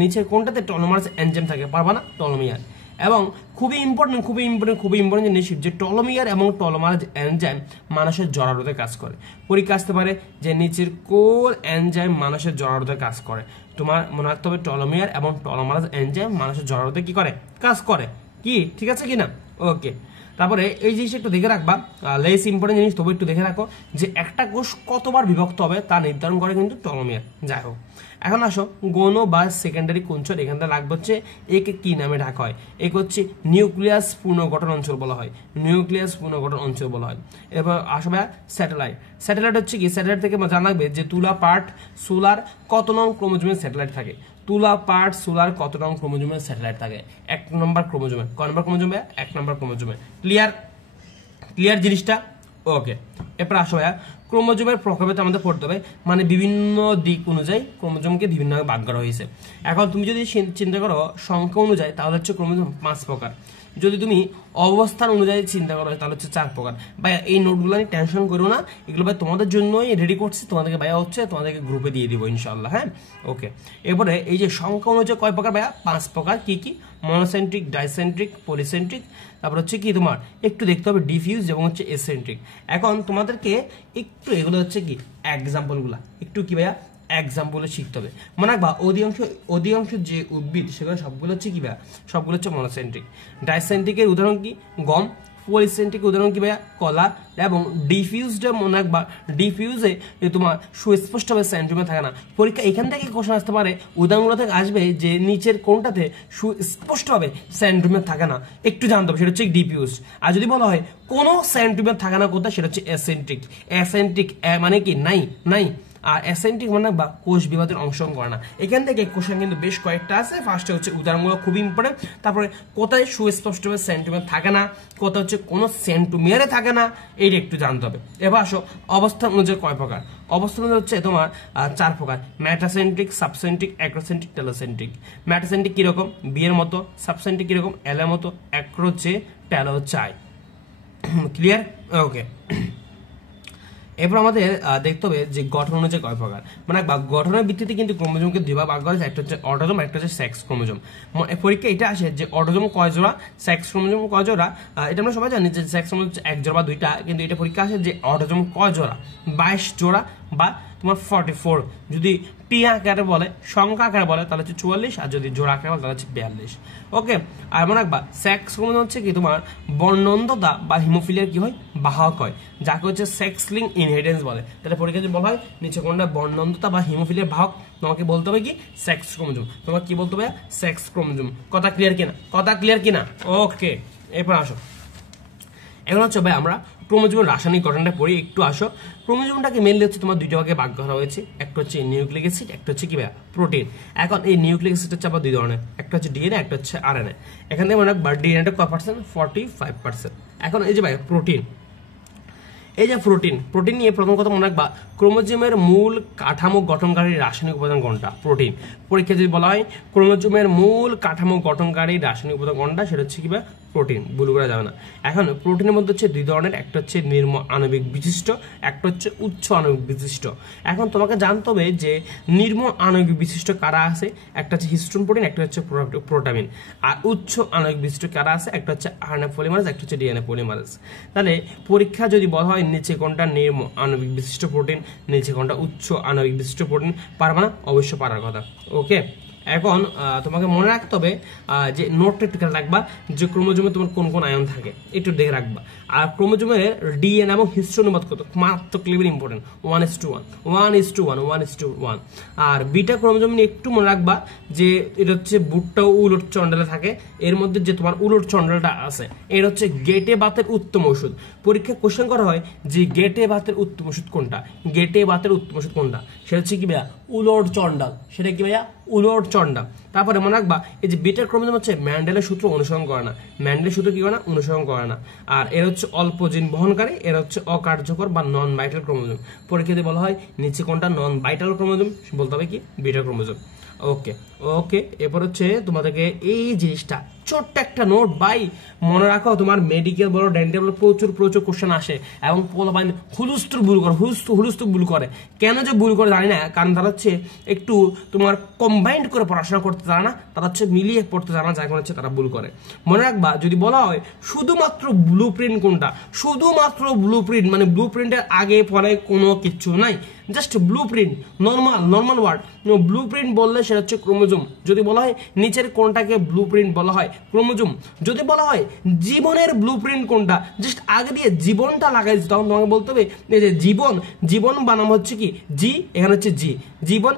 নিচে কোনটাতে টলোমারেজ এনজাইম থাকে, পারবা না টলোমিয়ার। এবং খুবই ইম্পর্টেন্ট জিনিস যে টলোমিয়ার এবং টলোমারেজ এনজাইম মানুষের জরারোধে কাজ করে। পরীক্ষা আসতে পারে যে নিচের কোন এনজাইম মানুষের জরারোধে কাজ করে। তোমার মনে রাখতে হবে টলোমিয়ার এবং টলোমারেজ এনজাইম মানুষের জরারোধে কি করে, কাজ করে। কি ঠিক আছে কিনা? ওকে। তারপরে এই জিনিসটা একটু দেখে রাখবা, লেস ইম্পর্টেন্ট জিনিস, তবে একটু দেখে রাখো যে একটা কোষ কতবার বিভক্ত হবে তা নির্ধারণ করে কিন্তু টলোমিয়ার। যাই হোক, এখন আসো গৌণ বা সেকেন্ডারি কুঞ্চন। এখান থেকে লাগবে হচ্ছে একে কি নামে ডাকা হয়, এক হচ্ছে নিউক্লিয়াস পুনর্গঠন অঞ্চল বলা হয়, নিউক্লিয়াস পুনর্গঠন অঞ্চল বলা হয়। এবার আসবে স্যাটেলাইট। স্যাটেলাইট হচ্ছে কি, স্যাটেলাইট থেকে জানা লাগবে যে তুলা পার্ট সোলার কত নং ক্রোমোজোমের স্যাটেলাইট থাকে। তুলা পার্ট সোলার কত নং ক্রোমোজোমের স্যাটেলাইট থাকে, 1 নম্বর ক্রোমোজোমে। ক নম্বর ক্রোমোজোমে? 1 নম্বর ক্রোমোজোমে। ক্লিয়ার জিনিসটা? ওকে। এরপর আসো ভাইয়া ক্রোমোজোমের প্রকারভেদ আমাদের পড়তে হবে, মানে বিভিন্ন দিক অনুযায়ী ক্রোমোজোমকে বিভিন্ন ভাগে ভাগ করা হয়েছে। এখন তুমি যদি চিন্তা করো সংখ্যা অনুযায়ী তাহলে হচ্ছে ক্রোমোজোম 5 প্রকার। যদি তুমি অবস্থান অনুযায়ী চিন্তা করো তাহলে হচ্ছে 4 প্রকার। ভাইয়া এই নোটগুলো নিয়ে টেনশন করো না, এগুলো ভাই তোমাদের জন্যই রেডি করছি, তোমাদেরকে ভাইয়া হচ্ছে তোমাদেরকে গ্রুপে দিয়ে দিব ইনশাআল্লাহ। হ্যাঁ, ওকে। এরপরে এই যে সংখ্যা অনুযায়ী কয় প্রকার ভাইয়া? 5 প্রকার। কি কি? মনোসেন্ট্রিক, ডাইসেন্ট্রিক, পলিসেন্ট্রিক, তারপর হচ্ছে কি তোমার একটু দেখতে হবে ডিফিউজ এবং হচ্ছে এসেন্ট্রিক। এখন তোমাদেরকে একটু এগুলো হচ্ছে কি এক্সাম্পলগুলো একটু কি ভাইয়া এক্সাম্পল শিখতে হবে। মনে রাখবা অধিকাংশ যে উদ্ভিদ সেগুলো সবগুলো হচ্ছে কি ভাইয়া? সবগুলো হচ্ছে মনোসেন্ট্রিক। ডাইসেন্ট্রিকের উদাহরণ কি? গম। পলিসেন্ট্রিক উদাহরণ কি ভাইয়া? কলা। এবং ডিফিউজড মনে রাখবা ডিফিউজে তোমার সুস্পষ্টভাবে সেন্ট্রুমে থাকে না। পরীক্ষা এখান থেকে কোশ্চেন আসতে পারে, উদাহরণগুলো থেকে আসবে যে নিচের কোনটাতে সুস্পষ্টভাবে সেন্ট্রুমে থাকে না, একটু জানতে হবে, সেটা হচ্ছে ডিফিউজ। আর যদি বলা হয় কোনো সেন্ট্রুমে থাকে না কোথায়, সেটা হচ্ছে এসেন্ট্রিক। এসেন্ট্রিক মানে কি? নাই। আর এসেন্ট্রিক মানে বা কোষ বিভাজনের অংশগ্রহণ করে না। এখান থেকে কোশ্চেন কিন্তু বেশ কয়েকটা আছে। ফার্স্টে হচ্ছে উদাহরণগুলো খুব ইম্পর্টেন্ট, তারপরে কোথায় সুস্পষ্টভাবে সেন্ট্রোমিয়ার থাকে না, কোথায় হচ্ছে কোনো সেন্ট্রোমিয়ারে থাকে না, এইটা একটু জানতে হবে। এবার আসো অবস্থান অনুযায়ী কয় প্রকার? অবস্থান অনুযায়ী হচ্ছে তোমার 4 প্রকার। Metacentric, subcentric, acrocentric, telocentric. Metacentric কিরকম? বি এর মতো। সাবসেন্ট্রিক কিরকম? এল এর মতো। অ্যাক্রো হচ্ছে টেলো হচ্ছে আই। ক্লিয়ার? ওকে। এরপর আমাদের দেখতে হবে যে গঠন অনুযায়ী কয় প্রকার। মানে গঠনের ভিত্তিতে কিন্তু ক্রোমোজোমকে দুইভাগ ভাগ করা যায়, একটা হচ্ছে অটোজোম, একটা হচ্ছে সেক্স ক্রোমোজোম। পরীক্ষা এটা আসে যে অটোজোম কয় জোড়া, সেক্স ক্রোমোজোম কয় জোড়া। এটা আমরা সবাই জানি যে সেক্স ক্রোমোজোম 1 জোড়া বা 2টা, কিন্তু এটা পরীক্ষা আসে যে অটোজোম কয় জোড়া, 22 জোড়া বা তোমার 44। যদি টি আকারে বলে, সংখ্যা আকারে বলে তাহলে হচ্ছে 44, আর যদি জোড়া আকারে বলে তাহলে হচ্ছে 42। ওকে। আর মনে রাখবা সেক্স ক্রোমোজোম হচ্ছে কি তোমার বর্ণান্ধতা বা হিমোফিলিয়ার কি হয়? বাহক হয়, যাকে হচ্ছে সেক্স লিঙ্ক ইনহেরিটেন্স বলে। তাহলে পরীক্ষা যদি বলা হয় নিচে কোনটা বর্ণান্ধতা বা হিমোফিলিয়ার বাহক, তোমাকে বলতে হবে কি? Sex chromosome. তোমাকে কি বলতে হবে? Sex chromosome. কথা ক্লিয়ার কিনা? কথা ক্লিয়ার কিনা? ওকে। এরপর আসো, এখন হচ্ছে ভাই আমরা ক্রোমোজোমের রাসায়নিক গঠনটা পড়ি। একটু আসো, ক্রোমোজোমটাকে মেনলি হচ্ছে তোমার 2টা ভাগে ভাগ করা হয়েছে, একটা হচ্ছে নিউক্লিক অ্যাসিড, একটা হচ্ছে কি ভাই প্রোটিন। এখন এই নিউক্লিক অ্যাসিড হচ্ছে আবার 2 ধরনের, একটা হচ্ছে ডিএনএ, একটা হচ্ছে আরএনএ। এখান থেকে মানে ডিএনএটা কত পার্সেন্ট? 45%। এখন এই যে ভাই প্রোটিন, এই যে প্রোটিন নিয়ে প্রথম কথা মনে রাখবা, ক্রোমোজোমের মূল কাঠামো গঠনকারী রাসায়নিক উপাদান কোনটা? প্রোটিন। পরীক্ষা যদি বলা হয় ক্রোমোজোমের মূল কাঠামো গঠনকারী রাসায়নিক উপাদান কোনটা, সেটা হচ্ছে কি ভাই প্রোটিন, ভুল করা যাবে না। এখন প্রোটিনের মধ্যে হচ্ছে 2 ধরনের, একটা হচ্ছে নিম্ন আণবিক বিশিষ্ট, একটা হচ্ছে উচ্চ আণবিক বিশিষ্ট। এখন তোমাকে জানতে হবে যে নিম্ন আণবিক বিশিষ্ট কারা আছে, একটা হচ্ছে হিস্টোন প্রোটিন, একটা হচ্ছে প্রোটামিন। আর উচ্চ আণবিক বিশিষ্ট কারা আছে, একটা হচ্ছে আরএনএ পলিমারেজ, একটা হচ্ছে ডিএনএ পলিমারেজ। তাহলে পরীক্ষা যদি বলা হয় নিচে কোনটা নিম্ন আণবিক বিশিষ্ট প্রোটিন, নিচে কোনটা উচ্চ আণবিক বিশিষ্ট প্রোটিন, পারবা না? অবশ্যই পারার কথা। ওকে। এখন তোমাকে মনে রাখতে হবে যে নোটটা একটু খেয়াল রাখবা যে ক্রোমোজোমে তোমার কোন কোন আয়ন থাকে, একটু দেখে রাখবা। আর ক্রোমোজোমের ডিএনএ এবং হিস্টোন অনুপাত কত, মারাত্মক লেভেল ইম্পর্টেন্ট, 1:1। আর বিটা ক্রোমোজোম নিয়ে একটু মনে রাখবা যে এটা হচ্ছে বুটটা উলট চন্ডালে থাকে, এর মধ্যে যে তোমার উলট চন্ডালটা আছে এর হচ্ছে গেটে বাতের উত্তম ওষুধ। পরীক্ষায় কোশ্চেন করা হয় যে গেটে বাতের উত্তম ওষুধ কোনটা, গেটে বাতের উত্তম ওষুধ কোনটা, সেটা হচ্ছে কি ভাইয়া উলট চন্ডাল। সেটা কি ভাইয়া? উলট চন্ডাল। তারপরে মনে রাখবা এই যে বিটা ক্রোমোজোম হচ্ছে ম্যান্ডেলের সূত্র অনুসরণ করে না, ম্যান্ডেলের সূত্র কি করে না? অনুসরণ করে না। আর এর হচ্ছে অল্প জিন বহনকারী, এর হচ্ছে অকার্যকর বা নন ভাইটাল ক্রোমোজোম। পরীক্ষাতে বলা হয় নিচে কোনটা নন ভাইটাল ক্রোমোজোম, বলতে হবে কি বিটা ক্রোমোজোম। ওকে ওকে। এরপর হচ্ছে তোমাদেরকে এই জিনিসটা ছোট্ট একটা নোট ভাই মনে রাখো, তোমার মেডিকেল বলো ডেন্টাল বলো প্রচুর কোশ্চেন আসে এবং হুলুস্তুর ভুল করে। কেন যে ভুল করে জানি না, কারণ তারা হচ্ছে একটু তোমার কম্বাইন্ড করে পড়াশোনা করতে জানে না, তারা হচ্ছে মিলিয়ে পড়তে জানে না, যার কারণে হচ্ছে তারা ভুল করে। মনে রাখবা যদি বলা হয় শুধুমাত্র ব্লু প্রিন্ট কোনটা, শুধুমাত্র ব্লু প্রিন্ট মানে ব্লু প্রিন্টের আগে পরে কোনো কিছু নাই, just blueprint, normal word. Blueprint বললে সেটা হচ্ছে ক্রোমোজোম। যদি বলা হয় নিচের কোনটাকে ব্লু প্রিন্ট বলা হয়, ক্রোমোজোম। যদি বলা হয় জীবনের ব্লু প্রিন্ট কোনটা, জাস্ট আগে দিয়ে জীবনটা লাগাই দিতে, তখন তোমাকে বলতে হবে যে জীবন বানাম হচ্ছে কি জি, এখানে হচ্ছে জি, জীবন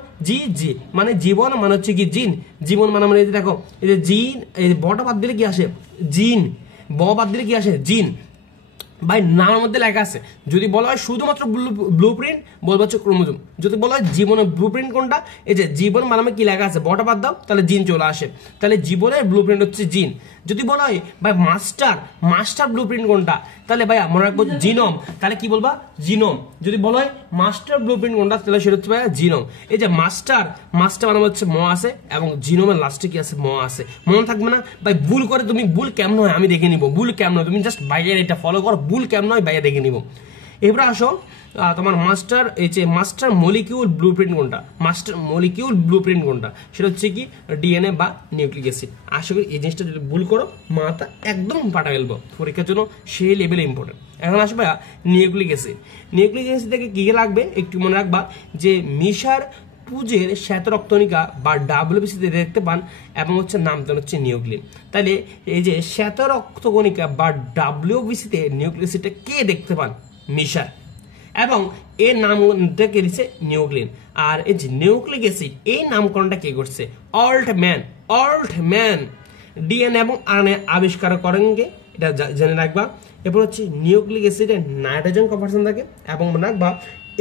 জি মানে জীবন মানে হচ্ছে কি জিন, জীবন মানে মানে দেখো এই যে জিন, এই বটা বাদ দিলে কি আসে জিন, ব বাদ দিলে কি আসে জিন। ভাই নামের মধ্যে লেখা আছে, যদি বলা হয় শুধুমাত্র ব্লু প্রিন্ট বলবো হচ্ছে ক্রোমোজোম। যদি বলা হয় জীবনের ব্লু প্রিন্ট কোনটা, এই যে জীবন মানে কি লেখা আছে বটা বাদ দাও, তাহলে জিন চলে আসে, তাহলে জীবনের ব্লু প্রিন্ট হচ্ছে জিন। যদি বলা হয় ভাই মাস্টার ব্লুপ্রিন্ট কোনটা, তাহলে ভাইয়া মনে রাখবো জিনোম, তাহলে কি বলবা জিনোম। যদি বলা হয় মাস্টার ব্লুপ্রিন্ট কোনটা, তাহলে সেটা হচ্ছে ভাইয়া জিনোম। এই যে মাস্টার মানে হচ্ছে ম আছে এবং জিনোমের লাস্টে কি আছে ম আছে, মনে থাকবে না ভাই। ভুল করে তুমি ভুল কেমন হয় আমি দেখে নিব, ভুল কেমন হয় তুমি জাস্ট বাইরের এটা ফলো করো, ভুল কেমন হয় বাইরে দেখে নিব। এবার আসো তোমার মাস্টার মলিকিউল ব্লুপ্রিন্ট কোনটা, সেটা হচ্ছে কি ডিএনএ বা নিউক্লিক অ্যাসিড। আশা করি এই জিনিসটা যদি ভুল করো মাথা একদম ফাটা ফেলবো, পরীক্ষার জন্য সেই লেভেলে ইম্পর্টেন্ট। এখন আসবে নিউক্লিক অ্যাসিড থেকে কি লাগবে একটু মনে রাখবা, যে মিশার পুজের শ্বেত রক্তকণিকা বা ডাব্লিউবিসিতে দেখতে পান এবং হচ্ছে নামকরণ হচ্ছে নিউক্লিন। তাহলে এই যে শ্বেত রক্তকণিকা বা ডাব্লিউবিসিতে নিউক্লিক অ্যাসিডটা কে দেখতে পান, মিশার, এবং এর নামটা দিচ্ছে নিউক্লিন। আর এই যে নিউক্লিক অ্যাসিড এই নামকরণটা কে করছে, অল্টম্যান ডিএনএ এবং আরএনএ আবিষ্কার করেন কে, এটা জেনে রাখবা। এরপর হচ্ছে নিউক্লিক অ্যাসিডে নাইট্রোজেন কপারসেন্ট থাকে এবং মনে রাখবা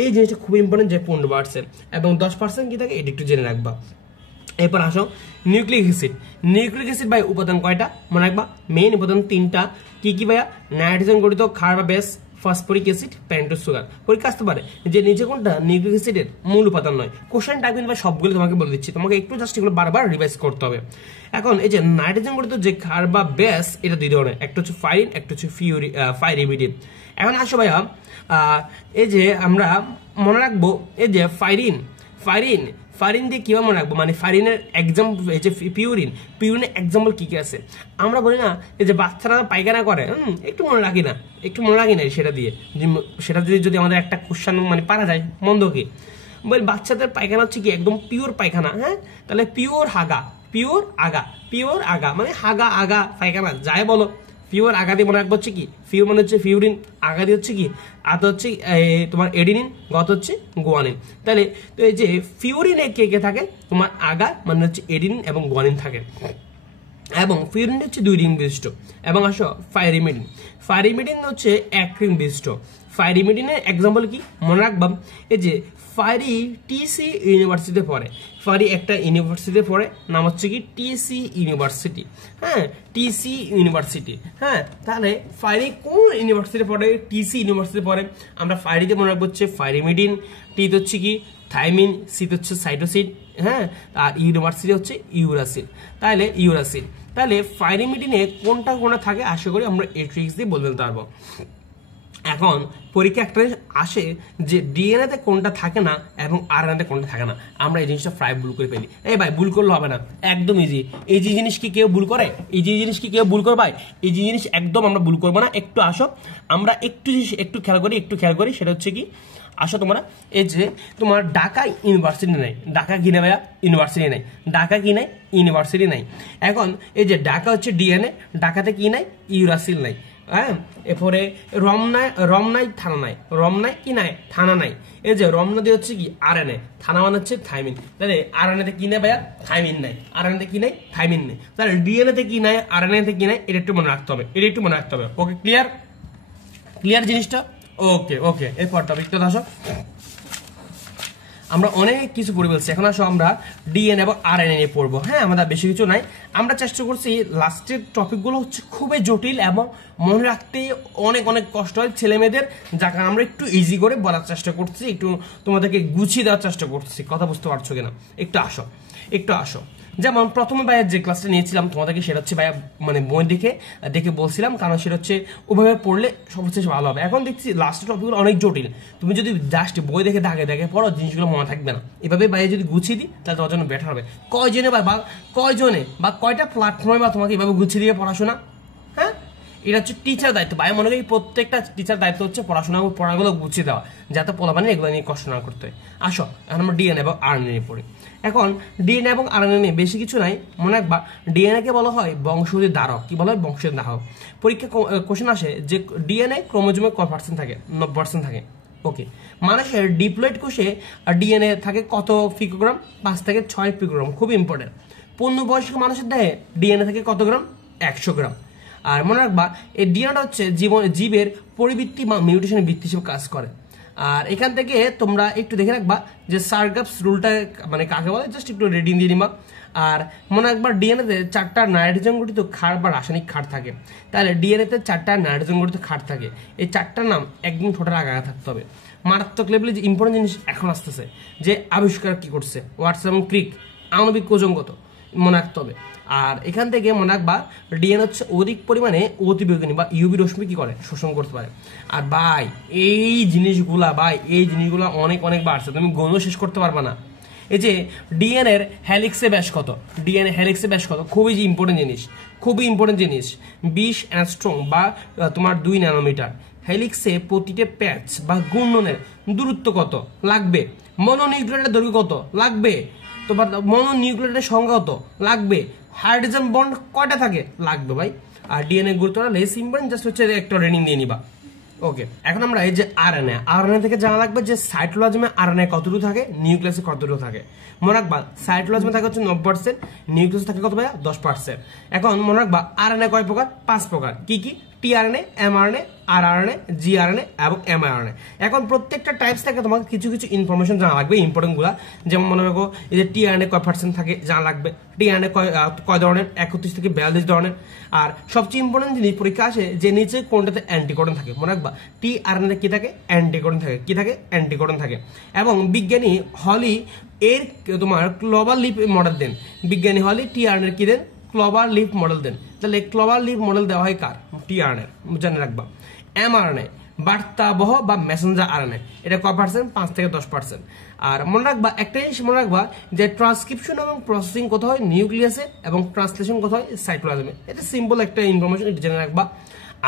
এই জিনিসটা খুব ইম্পর্টেন্ট, যে 15% এবং 10% কি থাকে এটা একটু জেনে রাখবা। এরপর আসো নিউক্লিক অ্যাসিড ভাই উপাদান কয়টা মনে রাখবা, মেইন উপাদান 3টা। কি ভাইয়া, নাইট্রোজেন গঠিত ক্ষার বা base, phosphoric acid, pentose sugar. পরীক্ষা আসতে পারে যে নিচে কোনটা নিউক্লিক অ্যাসিডের মূল উপাদান নয়, কোশ্চেন টাইপ কিন্তু সবগুলো তোমাকে বলে দিচ্ছি, তোমাকে একটু জাস্ট এগুলো বারবার রিভাইজ করতে হবে। এখন এই যে নাইট্রোজেন গঠিত যে ক্ষার বা বেস, এটা 2 ধরনের, একটা হচ্ছে ফাইরিন, একটা হচ্ছে ফাইরিমিডিন। এখন আসো ভাইয়া এই যে আমরা মনে রাখবো এই যে ফাইরিন দিয়ে কিভাবে মনে রাখবো, মানে ফাইরিনের এক্সাম্পল এই যে পিউরিনের এক্সাম্পল কি কি আছে, আমরা বলি না এই যে বাচ্চারা পায়খানা করে একটু মনে রাখি না সেটা দিয়ে, যদি আমাদের একটা কোশ্চেন মানে পারা যায় মন্দ কি বল, বাচ্চাদের পায়খানা হচ্ছে কি একদম পিওর পায়খানা, হ্যাঁ, তাহলে পিওর আগা মানে হাগা আগা পায়খানা যাই বলো, পিওর আগা দিয়ে মনে রাখবো হচ্ছে কি, পিওর মানে হচ্ছে ফিউরিন, আগা দিয়ে হচ্ছে কি আত হচ্ছে তোমার এডিনিন, গত হচ্ছে গুয়ানিন। তাহলে তো এই যে ফিউরিনে কে থাকে তোমার আগা মানে হচ্ছে এডিনিন এবং গুয়ানিন থাকে, এবং ফিউরিন হচ্ছে 2 রিং বিশিষ্ট। এবং আসো ফাইরিমিডিন হচ্ছে 1 রিং বিশিষ্ট। ফাইরিমিডিনের এক্সাম্পল কি মনে রাখবাম, এই যে ফাইরি টিসি ইউনিভার্সিটিতে পড়ে, ফাইরি একটা ইউনিভার্সিটিতে পড়ে, নাম হচ্ছে কি টিসি ইউনিভার্সিটি, হ্যাঁ। তাহলে ফাইরি কোন ইউনিভার্সিটিতে পড়ে, টিসি ইউনিভার্সিটিতে পড়ে। আমরা ফাইরিতে মনে রাখবো হচ্ছে ফাইরিমিডিন, টি হচ্ছে কি থাইমিন, সি হচ্ছে সাইটোসিন, হ্যাঁ, আর ইউনিভার্সিটি হচ্ছে ইউরাসিল। তাহলে ফাইরিমিডিনে কোনটা থাকে আশা করি আমরা এই ট্রিক্স দিয়ে বলে ফেলতে পারবো। এখন পরীক্ষা একটা আসে যে ডিএনএ তে কোনটা থাকে না এবং আরএনএ তে কোনটা থাকে না, আমরা এই জিনিসটা প্রায় ভুল করে ফেলি। এই ভাই ভুল করলে হবে না, একদম ইজি জিনিস কি কেউ ভুল করে, ভাই এই জিনিস একদম আমরা ভুল করবো না। একটু আসো আমরা একটু খেয়াল করি সেটা হচ্ছে কি, আসো তোমরা এই যে তোমার ঢাকা ইউনিভার্সিটি নাই, ঢাকা কি নেই ইউনিভার্সিটি নাই, ঢাকা কি নাই ইউনিভার্সিটি নাই। এখন এই যে ঢাকা হচ্ছে ডিএনএ, ঢাকাতে কি নাই ইউরাসিল নাই, হ্যাঁ। এরপরে রমনাই থানা নাই, রমনাই কি নাই থানা নাই। এই যে রমনা দিয়ে হচ্ছে কি আরএনএ, থানা মানে হচ্ছে থাইমিন, তাহলে আরএনএ তে কি নেই ভাইয়া থাইমিন নাই, আরএনএ তে কি নাই থাইমিন নেই। তাহলে ডিএনএ তে কি নাই আরএনএ তে কি নাই, এটা একটু মনে রাখতে হবে, ওকে ক্লিয়ার জিনিসটা, ওকে। এরপর টপিকটা আসো, আমরা অনেক কিছু পড়ে ফেলছি, এখন আসো আমরা ডিএনএ এবং আরএনএ নিয়ে পড়বো, হ্যাঁ, আমাদের বেশি কিছু নাই। আমরা চেষ্টা করছি লাস্টের টপিকগুলো হচ্ছে খুবই জটিল এবং মনে রাখতে অনেক কষ্ট হয় ছেলে মেয়েদের, যাকে আমরা একটু ইজি করে বলার চেষ্টা করছি, একটু তোমাদেরকে গুছিয়ে দেওয়ার চেষ্টা করছি, কথা বুঝতে পারছো কিনা একটু আসো। যেমন প্রথমে ভাইয়া যে ক্লাসটা নিয়েছিলাম তোমাদেরকে, সেটা হচ্ছে ভাইয়া মানে বই দেখে বলছিলাম, কারণ সেটা হচ্ছে ওভাবে পড়লে সবচেয়ে ভালো হবে। এখন দেখছি লাস্টের টপিকগুলো অনেক জটিল, তুমি যদি জাস্ট বই দেখে দাগে পড়ো জিনিসগুলো মনে থাকবে না। এভাবে ভাইয়া যদি গুছিয়ে দিই তাহলে তোমার জন্য বেটার হবে। কয়জনে বা কয়টা প্ল্যাটফর্মে বা তোমাকে এভাবে গুছিয়ে দিয়ে পড়াশোনা, হ্যাঁ, এটা হচ্ছে টিচার দায়িত্ব। ভাই মনে করি প্রত্যেকটা টিচার দায়িত্ব হচ্ছে পড়াগুলো গুছিয়ে দেওয়া, যাতে পোলাপানি এগুলো নিয়ে কষ্ট না করতে হয়। আসো এখন আমরা ডিএনএ এবং আরএনএ নিয়ে পড়ি। এখন ডিএনএ এবং আরএনএ নিয়ে বেশি কিছু নাই, মনে রাখবা ডিএনএ কে বলা হয় বংশগতির ধারক। কি বলা হয় বংশগতির ধারক। পরীক্ষা কোশ্চেন আসে যে ডিএনএ ক্রোমোজোমে কত পার্সেন্ট থাকে, 90% থাকে, ওকে। মানুষের ডিপ্লয়েড কোষে ডিএনএ থাকে কত পিকোগ্রাম, 5 থেকে 6 পিকোগ্রাম, খুব ইম্পর্টেন্ট। পূর্ণবয়স্ক মানুষের দেহে ডিএনএ থাকে কত গ্রাম, 100 গ্রাম। আর মনে রাখবা এই ডিএনএ হচ্ছে জীবের পরিবৃত্তি বা মিউটেশনের ভিত্তি হিসেবে কাজ করে। আর এখান থেকে তোমরা একটু দেখে রাখবা যে সারগাপস রুলটা মানে কাকে বলে, জাস্ট একটু রেডিং দিয়ে নিবা। আর মনে একবার ডিএনএ তে 4টা নাইট্রোজেন গঠিত ক্ষার বা রাসায়নিক ক্ষার থাকে, তাহলে ডিএনএ তে 4টা নাইট্রোজেন গঠিত ক্ষার থাকে। এই 4টার নাম একদম ছোটার আগে থাকতে হবে। মারাত্মক লেভেলে যে ইম্পর্টেন্ট জিনিস এখন আসতেছে, যে আবিষ্কার কি করছে ওয়াটসন এবং ক্রিক, আণবিক ওজন কত মনে রাখতে হবে। আর এখান থেকে মনে রাখবা ডিএনএ হচ্ছে অধিক পরিমাণে অতিবেগুনি বা ইউভি রশ্মি কি করে, শোষণ করতে পারে। আর ভাই এই জিনিসগুলা অনেক অনেক বাড়ছে, তুমি গণও শেষ করতে পারবা না। এই যে ডিএনএ এর হেলিক্সে ব্যাস কত, ডিএনএ হেলিক্সে ব্যাস কত, খুবই ইম্পর্টেন্ট জিনিস 20 অ্যাংস্ট্রম বা তোমার 2 ন্যানোমিটার। হেলিক্সে প্রতিটা প্যাচ বা ঘূর্ণনের দূরত্ব কত লাগবে, মনোনিউক্লিয়েটের দৈর্ঘ্য কত লাগবে, তোমার মনোনিউক্লিয়েটের সংখ্যা কত লাগবে, হাইড্রোজেন বন্ড কয়টা থাকে লাগবে ভাই। আর ডিএনএ গুরুত্বটা লেস ইম্পর্টেন্ট, জাস্ট হচ্ছে একটা রেডিং দিয়ে নিবা। ওকে, এখন আমরা এই যে আরএনএ থেকে জানা লাগবে যে সাইটোপ্লাজমে আরএনএ কতটুকু থাকে, নিউক্লিয়াসে কতটুকু থাকে। মনে রাখবা সাইটোপ্লাজমে থাকে হচ্ছে 90%, নিউক্লিয়াসে থাকে কত ভাইয়া 10%। এখন মনে রাখবা আরএনএ কয় প্রকার, 5 প্রকার। কি কি? টিআরএনএ, এমআরএনএ, আরআরএনএ, জিআরএনএ এবং এমআরএনএ। এখন প্রত্যেকটা টাইপস থেকে তোমাকে কিছু কিছু ইনফরমেশন জানা লাগবে, ইম্পর্টেন্ট গুলা। যেমন মনে রাখো এই যে টিআরএনএ কয় পার্সেন্ট থাকে জানা লাগবে, টিআরএনএ কয় ধরনের, 31 থেকে 42 ধরনের। আর সবচেয়ে ইম্পর্টেন্ট জিনিস পরীক্ষা আসে যে নিচে কোনটাতে অ্যান্টিকোডন থাকে। মনে রাখবা টিআরএনএ কি থাকে, অ্যান্টিকোডন থাকে। কি থাকে? অ্যান্টিকোডন থাকে। এবং বিজ্ঞানী হলি এর তোমার ক্লোবাল লিপ মডেল দেন, বিজ্ঞানী হলি টিআরএনএ কি দেন, ক্লোবাল লিপ মডেল দেন। তাহলে ক্লোবাল লিপ মডেল দেওয়া হয় কার? টিআরএনএ। জেনে রাখবা। এমআরএনএ বার্তাবহ বা মেসেঞ্জার আরএনএ, এটা কয় পার্সেন্ট? 5 থেকে 10%। আর মনে রাখবা একটা জিনিস মনে রাখবা যে ট্রান্সক্রিপশন এবং প্রসেসিং কোথায় হয়? নিউক্লিয়াসে, এবং ট্রান্সলেশন কোথায় হয়? সাইটোপ্লাজমে। এটা সিম্পল একটা ইনফরমেশন, এটা জেনে রাখবা।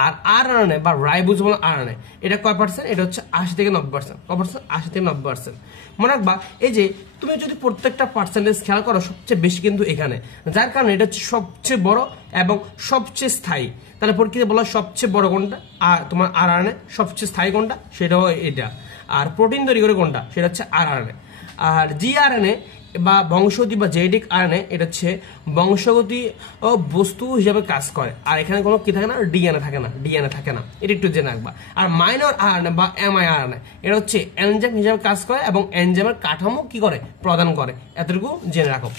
আর আরএনএ বা রাইবোজোমাল আরএনএ, এটা কয় পার্সেন্ট? এটা হচ্ছে 80 থেকে 90%। কয় পার্সেন্ট? 80 থেকে 90%। মনে রাখবা এই যে তুমি যদি প্রত্যেকটা পার্সেন্টেজ খেয়াল করো, সবচেয়ে বেশি কিন্তু এখানে, যার কারণে এটা হচ্ছে সবচেয়ে বড় এবং সবচেয়ে স্থায়ী। তাহলে পরীক্ষাতে বলা সবচেয়ে বড় কোনটা, আর তোমার আরআরএনএ। সবচেয়ে স্থায়ী কোনটা? সেটাও এটা। আর প্রোটিন তৈরি করে কোনটা? সেটা হচ্ছে আরআরএনএ। আর জিআরএনএ বা বংশগতি বা জেনেটিক আরএনএ, এটা হচ্ছে বংশগতি ও বস্তু হিসাবে কাজ করে। আর এখানে কোনো কি থাকে না? ডিএনএ থাকে না। এটা একটু জেনে রাখবা। আর মাইনর আরএনএ বা এমআইআরএনএ, এটা হচ্ছে এনজাইম হিসাবে কাজ করে এবং এনজাইমের কাঠামো কি করে? প্রদান করে। এতটুকু জেনে রাখো।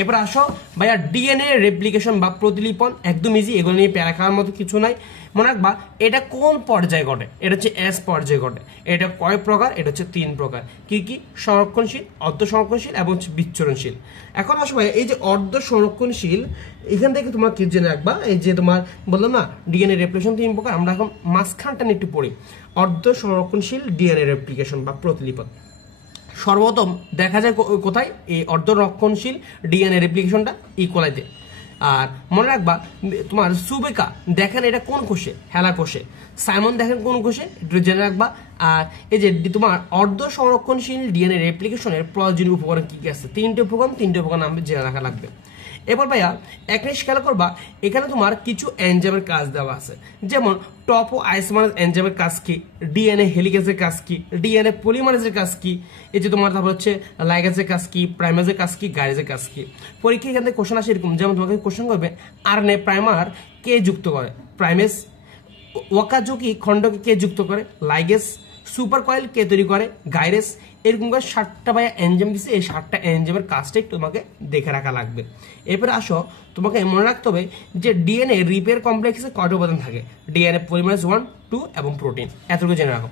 এরপর আসো ভাইয়া ডিএনএ রেপ্লিকেশন বা প্রতিলিপন, একদম ইজি, এগুলো নিয়ে প্যারা খাওয়ার মতো কিছু নাই। মনে রাখবা এটা কোন পর্যায়ে ঘটে? এটা হচ্ছে এস পর্যায়ে ঘটে। এটা কয় প্রকার? এটা হচ্ছে 3 প্রকার। কি কি? সংরক্ষণশীল, অর্ধ সংরক্ষণশীল এবং হচ্ছে বিচ্ছুরণশীল। এখন আসো ভাইয়া এই যে অর্ধ সংরক্ষণশীল, এখান থেকে তোমার কি জেনে রাখবা, এই যে তোমার বললাম না ডিএনএ রেপ্লিকেশন 3 প্রকার, আমরা এখন মাঝখানটা নিয়ে একটু পড়ি। অর্ধ সংরক্ষণশীল ডিএনএ রেপ্লিকেশন বা প্রতিলিপন সর্বপ্রথম দেখা যায় কোথায়? এই অর্ধরক্ষণশীল ডিএনএ রেপ্লিকেশনটা ইকোলাইতে। আর মনে রাখবা তোমার সুবেকা দেখেন এটা কোন কোষে? হেলা কোষে। সাইমন দেখেন কোন কোষে? একটু জেনে রাখবা। আর এই যে তোমার অর্ধ সংরক্ষণশীল ডিএনএ রেপ্লিকেশনের প্রয়োজনীয় উপকরণ কি কি আছে? 3টে উপকরণ নাম জেনে রাখা লাগবে। এবার ভাইয়া এক জিনিস খেয়াল করবা, এখানে তোমার কিছু এনজাইমের কাজ দেওয়া আছে। যেমন টপো আইসোমারেজ এনজাইমের কাজ কি, ডিএনএ হেলিকেজের কাজ কি, ডিএনএ পলিমারেজের কাজ কি, এই যে তোমার তারপর হচ্ছে লাইগেজের কাজ কি, প্রাইমেজের কাজ কি, গাইরেজের কাজ কি। পরীক্ষা এখান থেকে কোশ্চেন আসে এরকম, যেমন তোমাকে কোশ্চেন করবে আরএনএ প্রাইমার কে যুক্ত করে, প্রাইমেজ ওয়াকাজকি খণ্ডকে কে যুক্ত করে, লাইগেজ সুপার কয়েল কে তৈরি করে, গাইরেস। এরকম করে 7টা ভাইয়া এনজাইম দিচ্ছে, এই 7টা এনজাইমের কাজটা একটু তোমাকে দেখে রাখা লাগবে। এরপরে আসো তোমাকে মনে রাখতে হবে যে ডিএনএ রিপেয়ার কমপ্লেক্সে কয়টা উপাদান থাকে? ডিএনএ পলিমারেজ 1, 2 এবং প্রোটিন। এতটুকু জেনে রাখো।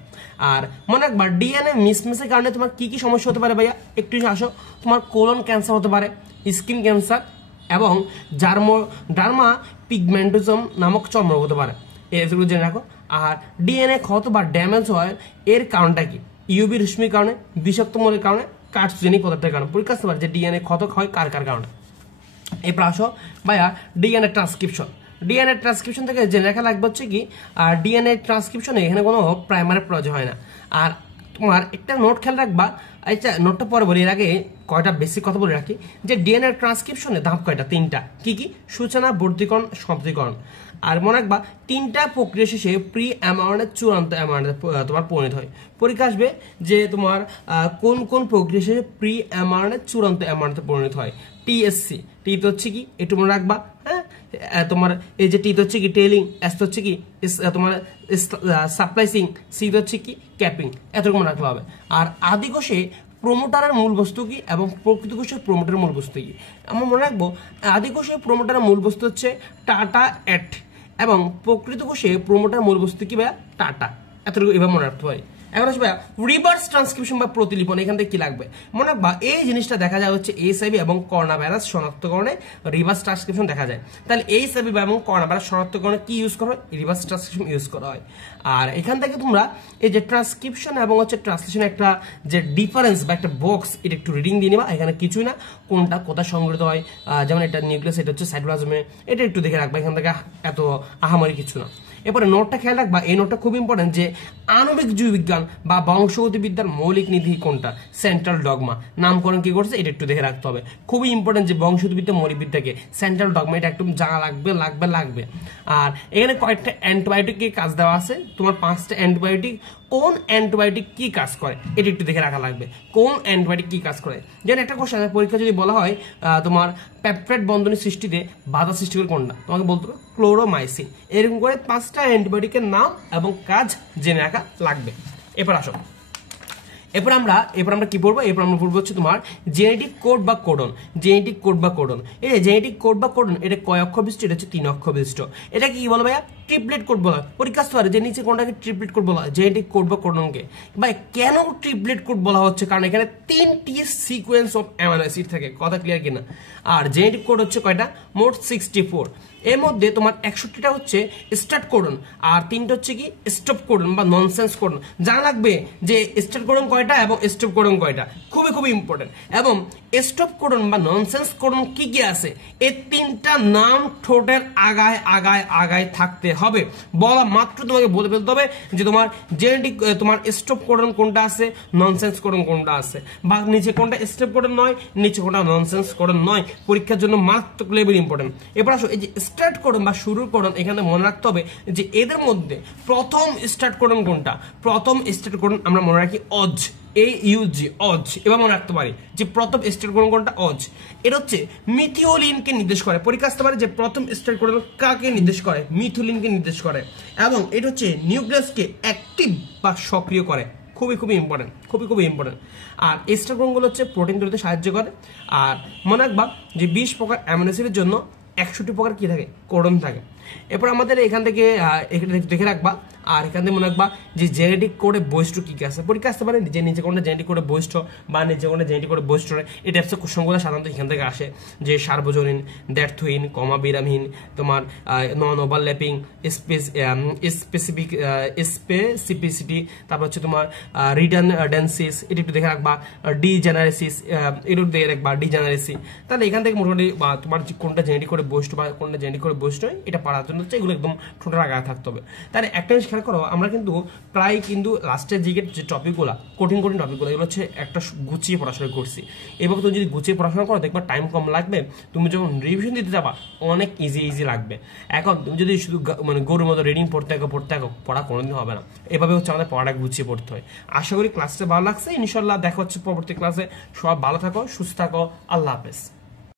আর মনে রাখবা ডিএনএ মিসম্যাচের কারণে তোমার কি কি সমস্যা হতে পারে ভাইয়া একটু আসো। তোমার কোলন ক্যান্সার হতে পারে, স্কিন ক্যান্সার এবং ডার্মা পিগমেন্টোজম নামক চর্মরোগ হতে পারে। এগুলো জেনে রাখো। আর ডিএনএ ক্ষত বা ড্যামেজ হয় এর কারণটা কি? ইউভি রশ্মির কারণে, বিষাক্ত মৌলের কারণে, কার্সিনোজেনিক পদার্থের কারণে। পরীক্ষা আসতে পারে যে ডিএনএ ক্ষত হয় কার কারণে। এরপর আসো ভাইয়া ডিএনএ ট্রান্সক্রিপশন থেকে জেনে রাখা লাগবে হচ্ছে কি, আর ডিএনএ ট্রান্সক্রিপশনে এখানে কোনো প্রাইমারের প্রয়োজন হয় না। আর তোমার একটা নোট খেয়াল রাখবা, আচ্ছা নোটটা পরে বলি, এর আগে কয়টা বেসিক কথা বলে রাখি যে ডিএনএ ট্রান্সক্রিপশনে ধাপ কয়টা? 3টা। কি কি? সূচনা, বর্ধিকরণ, সমাপ্তিকরণ। আর মনে রাখবা 3টা প্রক্রিয়া শেষে প্রি অ্যামাউন্টের চূড়ান্ত অ্যামাউন্টে তোমার পরিণত হয়। পরীক্ষা আসবে যে তোমার কোন কোন প্রক্রিয়া শেষে প্রি অ্যামাউন্টের চূড়ান্ত অ্যামাউন্টে পরিণত হয়। টিএসসি, টি তো হচ্ছে কি একটু মনে রাখবা, হ্যাঁ তোমার এই যে টি তো হচ্ছে কি টেলিং, এস তো হচ্ছে কি তোমার সাপ্লাইসিং, সি তো হচ্ছে কি ক্যাপিং। এতটুকু মনে রাখতে হবে। আর আদি কোষে প্রোমোটারের মূল বস্তু কি এবং প্রকৃত কোষের প্রোমোটারের মূল বস্তু কি। আমরা মনে রাখবো আদি কোষের প্রোমোটারের মূল বস্তু হচ্ছে টাটা এট এবং প্রকৃত কোষে প্রোমোটার মূল বস্তু কি ভাইয়া টাটা, এতটুকু এবার মনে রাখতে পারি। এখন আসবে রিভার্স ট্রান্সক্রিপশন বা প্রতিলিপন, এখান থেকে কি লাগবে মনে রাখবা এই জিনিসটা দেখা যায় হচ্ছে এইচআইভি এবং করোনা ভাইরাস শনাক্তকরণে রিভার্স ট্রান্সক্রিপশন দেখা যায়। তাহলে এইচআইভি এবং করোনা ভাইরাস শনাক্তকরণে কি ইউজ করা হয়, রিভার্স ট্রান্সক্রিপশন ইউজ করা হয়। আর এখান থেকে তোমরা এই যে ট্রান্সক্রিপশন এবং হচ্ছে ট্রান্সলেশন একটা যে ডিফারেন্স বা একটা বক্স, এটা একটু রিডিং দিয়ে নিবা। এখানে কিছুই না, কোনটা কোথায় সংগঠিত হয়, যেমন এটা নিউক্লিয়াস, এটা হচ্ছে সাইটোপ্লাজমে, এটা একটু দেখে রাখবা, এখান থেকে এত আহামরি কিছু না। এরপরে নোটটা খেয়াল রাখবা, এই নোটটা খুব ইম্পর্টেন্ট যে আণবিক জীববিজ্ঞান বা বংশগতিবিদ্যার মৌলিক নীতি কোনটা, সেন্ট্রাল ডগমা, নামকরণ কি করছে এটা একটু দেখে রাখতে হবে। খুবই ইম্পর্টেন্ট যে বংশগতিবিদ্যা মৌলিক বিদ্যাকে সেন্ট্রাল ডগমা, এটা একদম জানা লাগবে। আর এখানে কয়েকটা অ্যান্টিবায়োটিক কি কাজ দেওয়া আছে, তোমার 5টা অ্যান্টিবায়োটিক, কোন অ্যান্টিবায়োটিক কি কাজ করে এটা একটু দেখে রাখা লাগবে, কোন অ্যান্টিবায়োটিক কি কাজ করে। যেন একটা কোশ্চেন পরীক্ষা যদি বলা হয় তোমার পেপটাইড বন্ধনী সৃষ্টিতে বাধা সৃষ্টি করে কোনটা, তোমাকে বলতে হবে ক্লোরোমাইসিন। এরকম করে 5টা অ্যান্টিবায়োটিকের নাম এবং কাজ জেনে রাখা লাগবে। এরপর আসো, এরপর আমরা কি পড়বো, এরপর আমরা পড়বো হচ্ছে তোমার জেনেটিক কোড বা কোডন। জেনেটিক কোড বা কোডন, এই যে জেনেটিক কোড বা কোডন, এটা কয় অক্ষর বিশিষ্ট, এটা হচ্ছে 3 অক্ষর বিশিষ্ট। এটা কি বলো ভাইয়া, ট্রিপলেট কোড বলা হয়। পরীক্ষা আসতে পারে যে নিচে কোনটাকে ট্রিপলেট কোড বলা হয়, জেনেটিক কোড বা কোডনকে। ভাই কেন ট্রিপলেট কোড বলা হচ্ছে, কারণ এখানে 3টি সিকোয়েন্স অফ অ্যামাইনো অ্যাসিড থাকে, কথা ক্লিয়ার কিনা। আর জেনেটিক কোড হচ্ছে কয়টা, মোট 64। এর মধ্যে তোমার 61টা হচ্ছে স্টার্ট কোডন আর 3টা হচ্ছে কি স্টপ কোডন বা ননসেন্স কোডন। জানা লাগবে যে স্টার্ট কোডন কয়টা এবং স্টপ কোডন কয়টা, খুবই ইম্পর্টেন্ট। এবং স্টপ কোডন বা ননসেন্স কোডন কি কি আছে, এই 3টা নাম ঠোঁটের আগায় থাকতে হবে। বলা মাত্র তোমাকে বলে ফেলতে হবে যে তোমার জেনেটিক তোমার স্টপ কোডন কোনটা আছে, ননসেন্স কোডন কোনটা আছে, বা নিচে কোনটা স্টপ কোডন নয়, নিচে কোনটা ননসেন্স কোডন নয়। পরীক্ষার জন্য মারাত্মক লেভেল ইম্পর্টেন্ট। এবার আসো এই যে স্টার্ট কোডন বা শুরুর কোডন, এখানে মনে রাখতে হবে যে এদের মধ্যে প্রথম স্টার্ট কোডন কোনটা, প্রথম স্টার্ট কোডন আমরা মনে রাখি অজ, AUG অজ। এবার মনে রাখতে পারি যে প্রথম স্টার্ট কোডন কোনটা, অজ। এটা হচ্ছে মিথিওলিনকে নির্দেশ করে। পরীক্ষা আসতে পারে যে প্রথম স্টার্ট কোডন কাকে নির্দেশ করে, মিথিওলিনকে নির্দেশ করে। এবং এটা হচ্ছে নিউক্লিয়াসকে অ্যাক্টিভ বা সক্রিয় করে, খুবই ইম্পর্টেন্ট, খুবই ইম্পর্টেন্ট। আর স্টার্ট কোডনগুলো হচ্ছে প্রোটিন তৈরিতে সাহায্য করে। আর মনে রাখবা যে 20 প্রকার অ্যামিনো অ্যাসিডের জন্য 61 প্রকার কি থাকে, কোডন থাকে। এরপর আমাদের এখান থেকে দেখে রাখবা। আর এখান থেকে মনে রাখবা যে জেনেটিক কোডে বৈশিষ্ট্য কি কি আছে। পরীক্ষা আসতে পারে যে নিচে কোনটা জেনেটিক কোডে বৈশিষ্ট্য বা নিচে কোনটা জেনেটিক কোডে বৈশিষ্ট্য, এই টাইপসের কোশ্চেনগুলো সাধারণত এখান থেকে আসে। যে সার্বজনীন, দ্ব্যর্থহীন, কমা বিরামহীন, তোমার নন ওভারল্যাপিং, স্পেসিফিসিটি, তারপর হচ্ছে তোমার রিডানডেন্সিস, এটা একটু দেখে রাখবা। ডিজেনারেসিস, এটা দেখে রাখবা, ডিজেনারেসি। তাহলে এখান থেকে মোটামুটি তোমার কোনটা জেনেটিক কোডে বৈশিষ্ট্য বা কোনটা জেনেটিক কোডে বৈশিষ্ট্য, এটা পড়ার জন্য হচ্ছে এগুলো একদম ঠোঁটের আগায় থাকতে হবে। তাহলে একটা জিনিস খেয়াল করো, আমরা কিন্তু প্রায় কিন্তু লাস্টের দিকের যে টপিকগুলো, কঠিন টপিকগুলো, এগুলো হচ্ছে একটা গুছিয়ে পড়াশোনা করছি। এভাবে তুমি যদি গুছিয়ে পড়াশোনা করো দেখবা টাইম কম লাগবে, তুমি যখন রিভিশন দিতে যাবা অনেক ইজি লাগবে। এখন তুমি যদি শুধু মানে গরুর মতো রিডিং পড়তে থাকো পড়া কোনোদিন হবে না। এভাবে হচ্ছে আমাদের পড়াটা গুছিয়ে পড়তে হয়। আশা করি ক্লাসটা ভালো লাগছে। ইনশাল্লাহ দেখা হচ্ছে পরবর্তী ক্লাসে। সব ভালো থাকো, সুস্থ থাকো, আল্লাহ হাফেজ।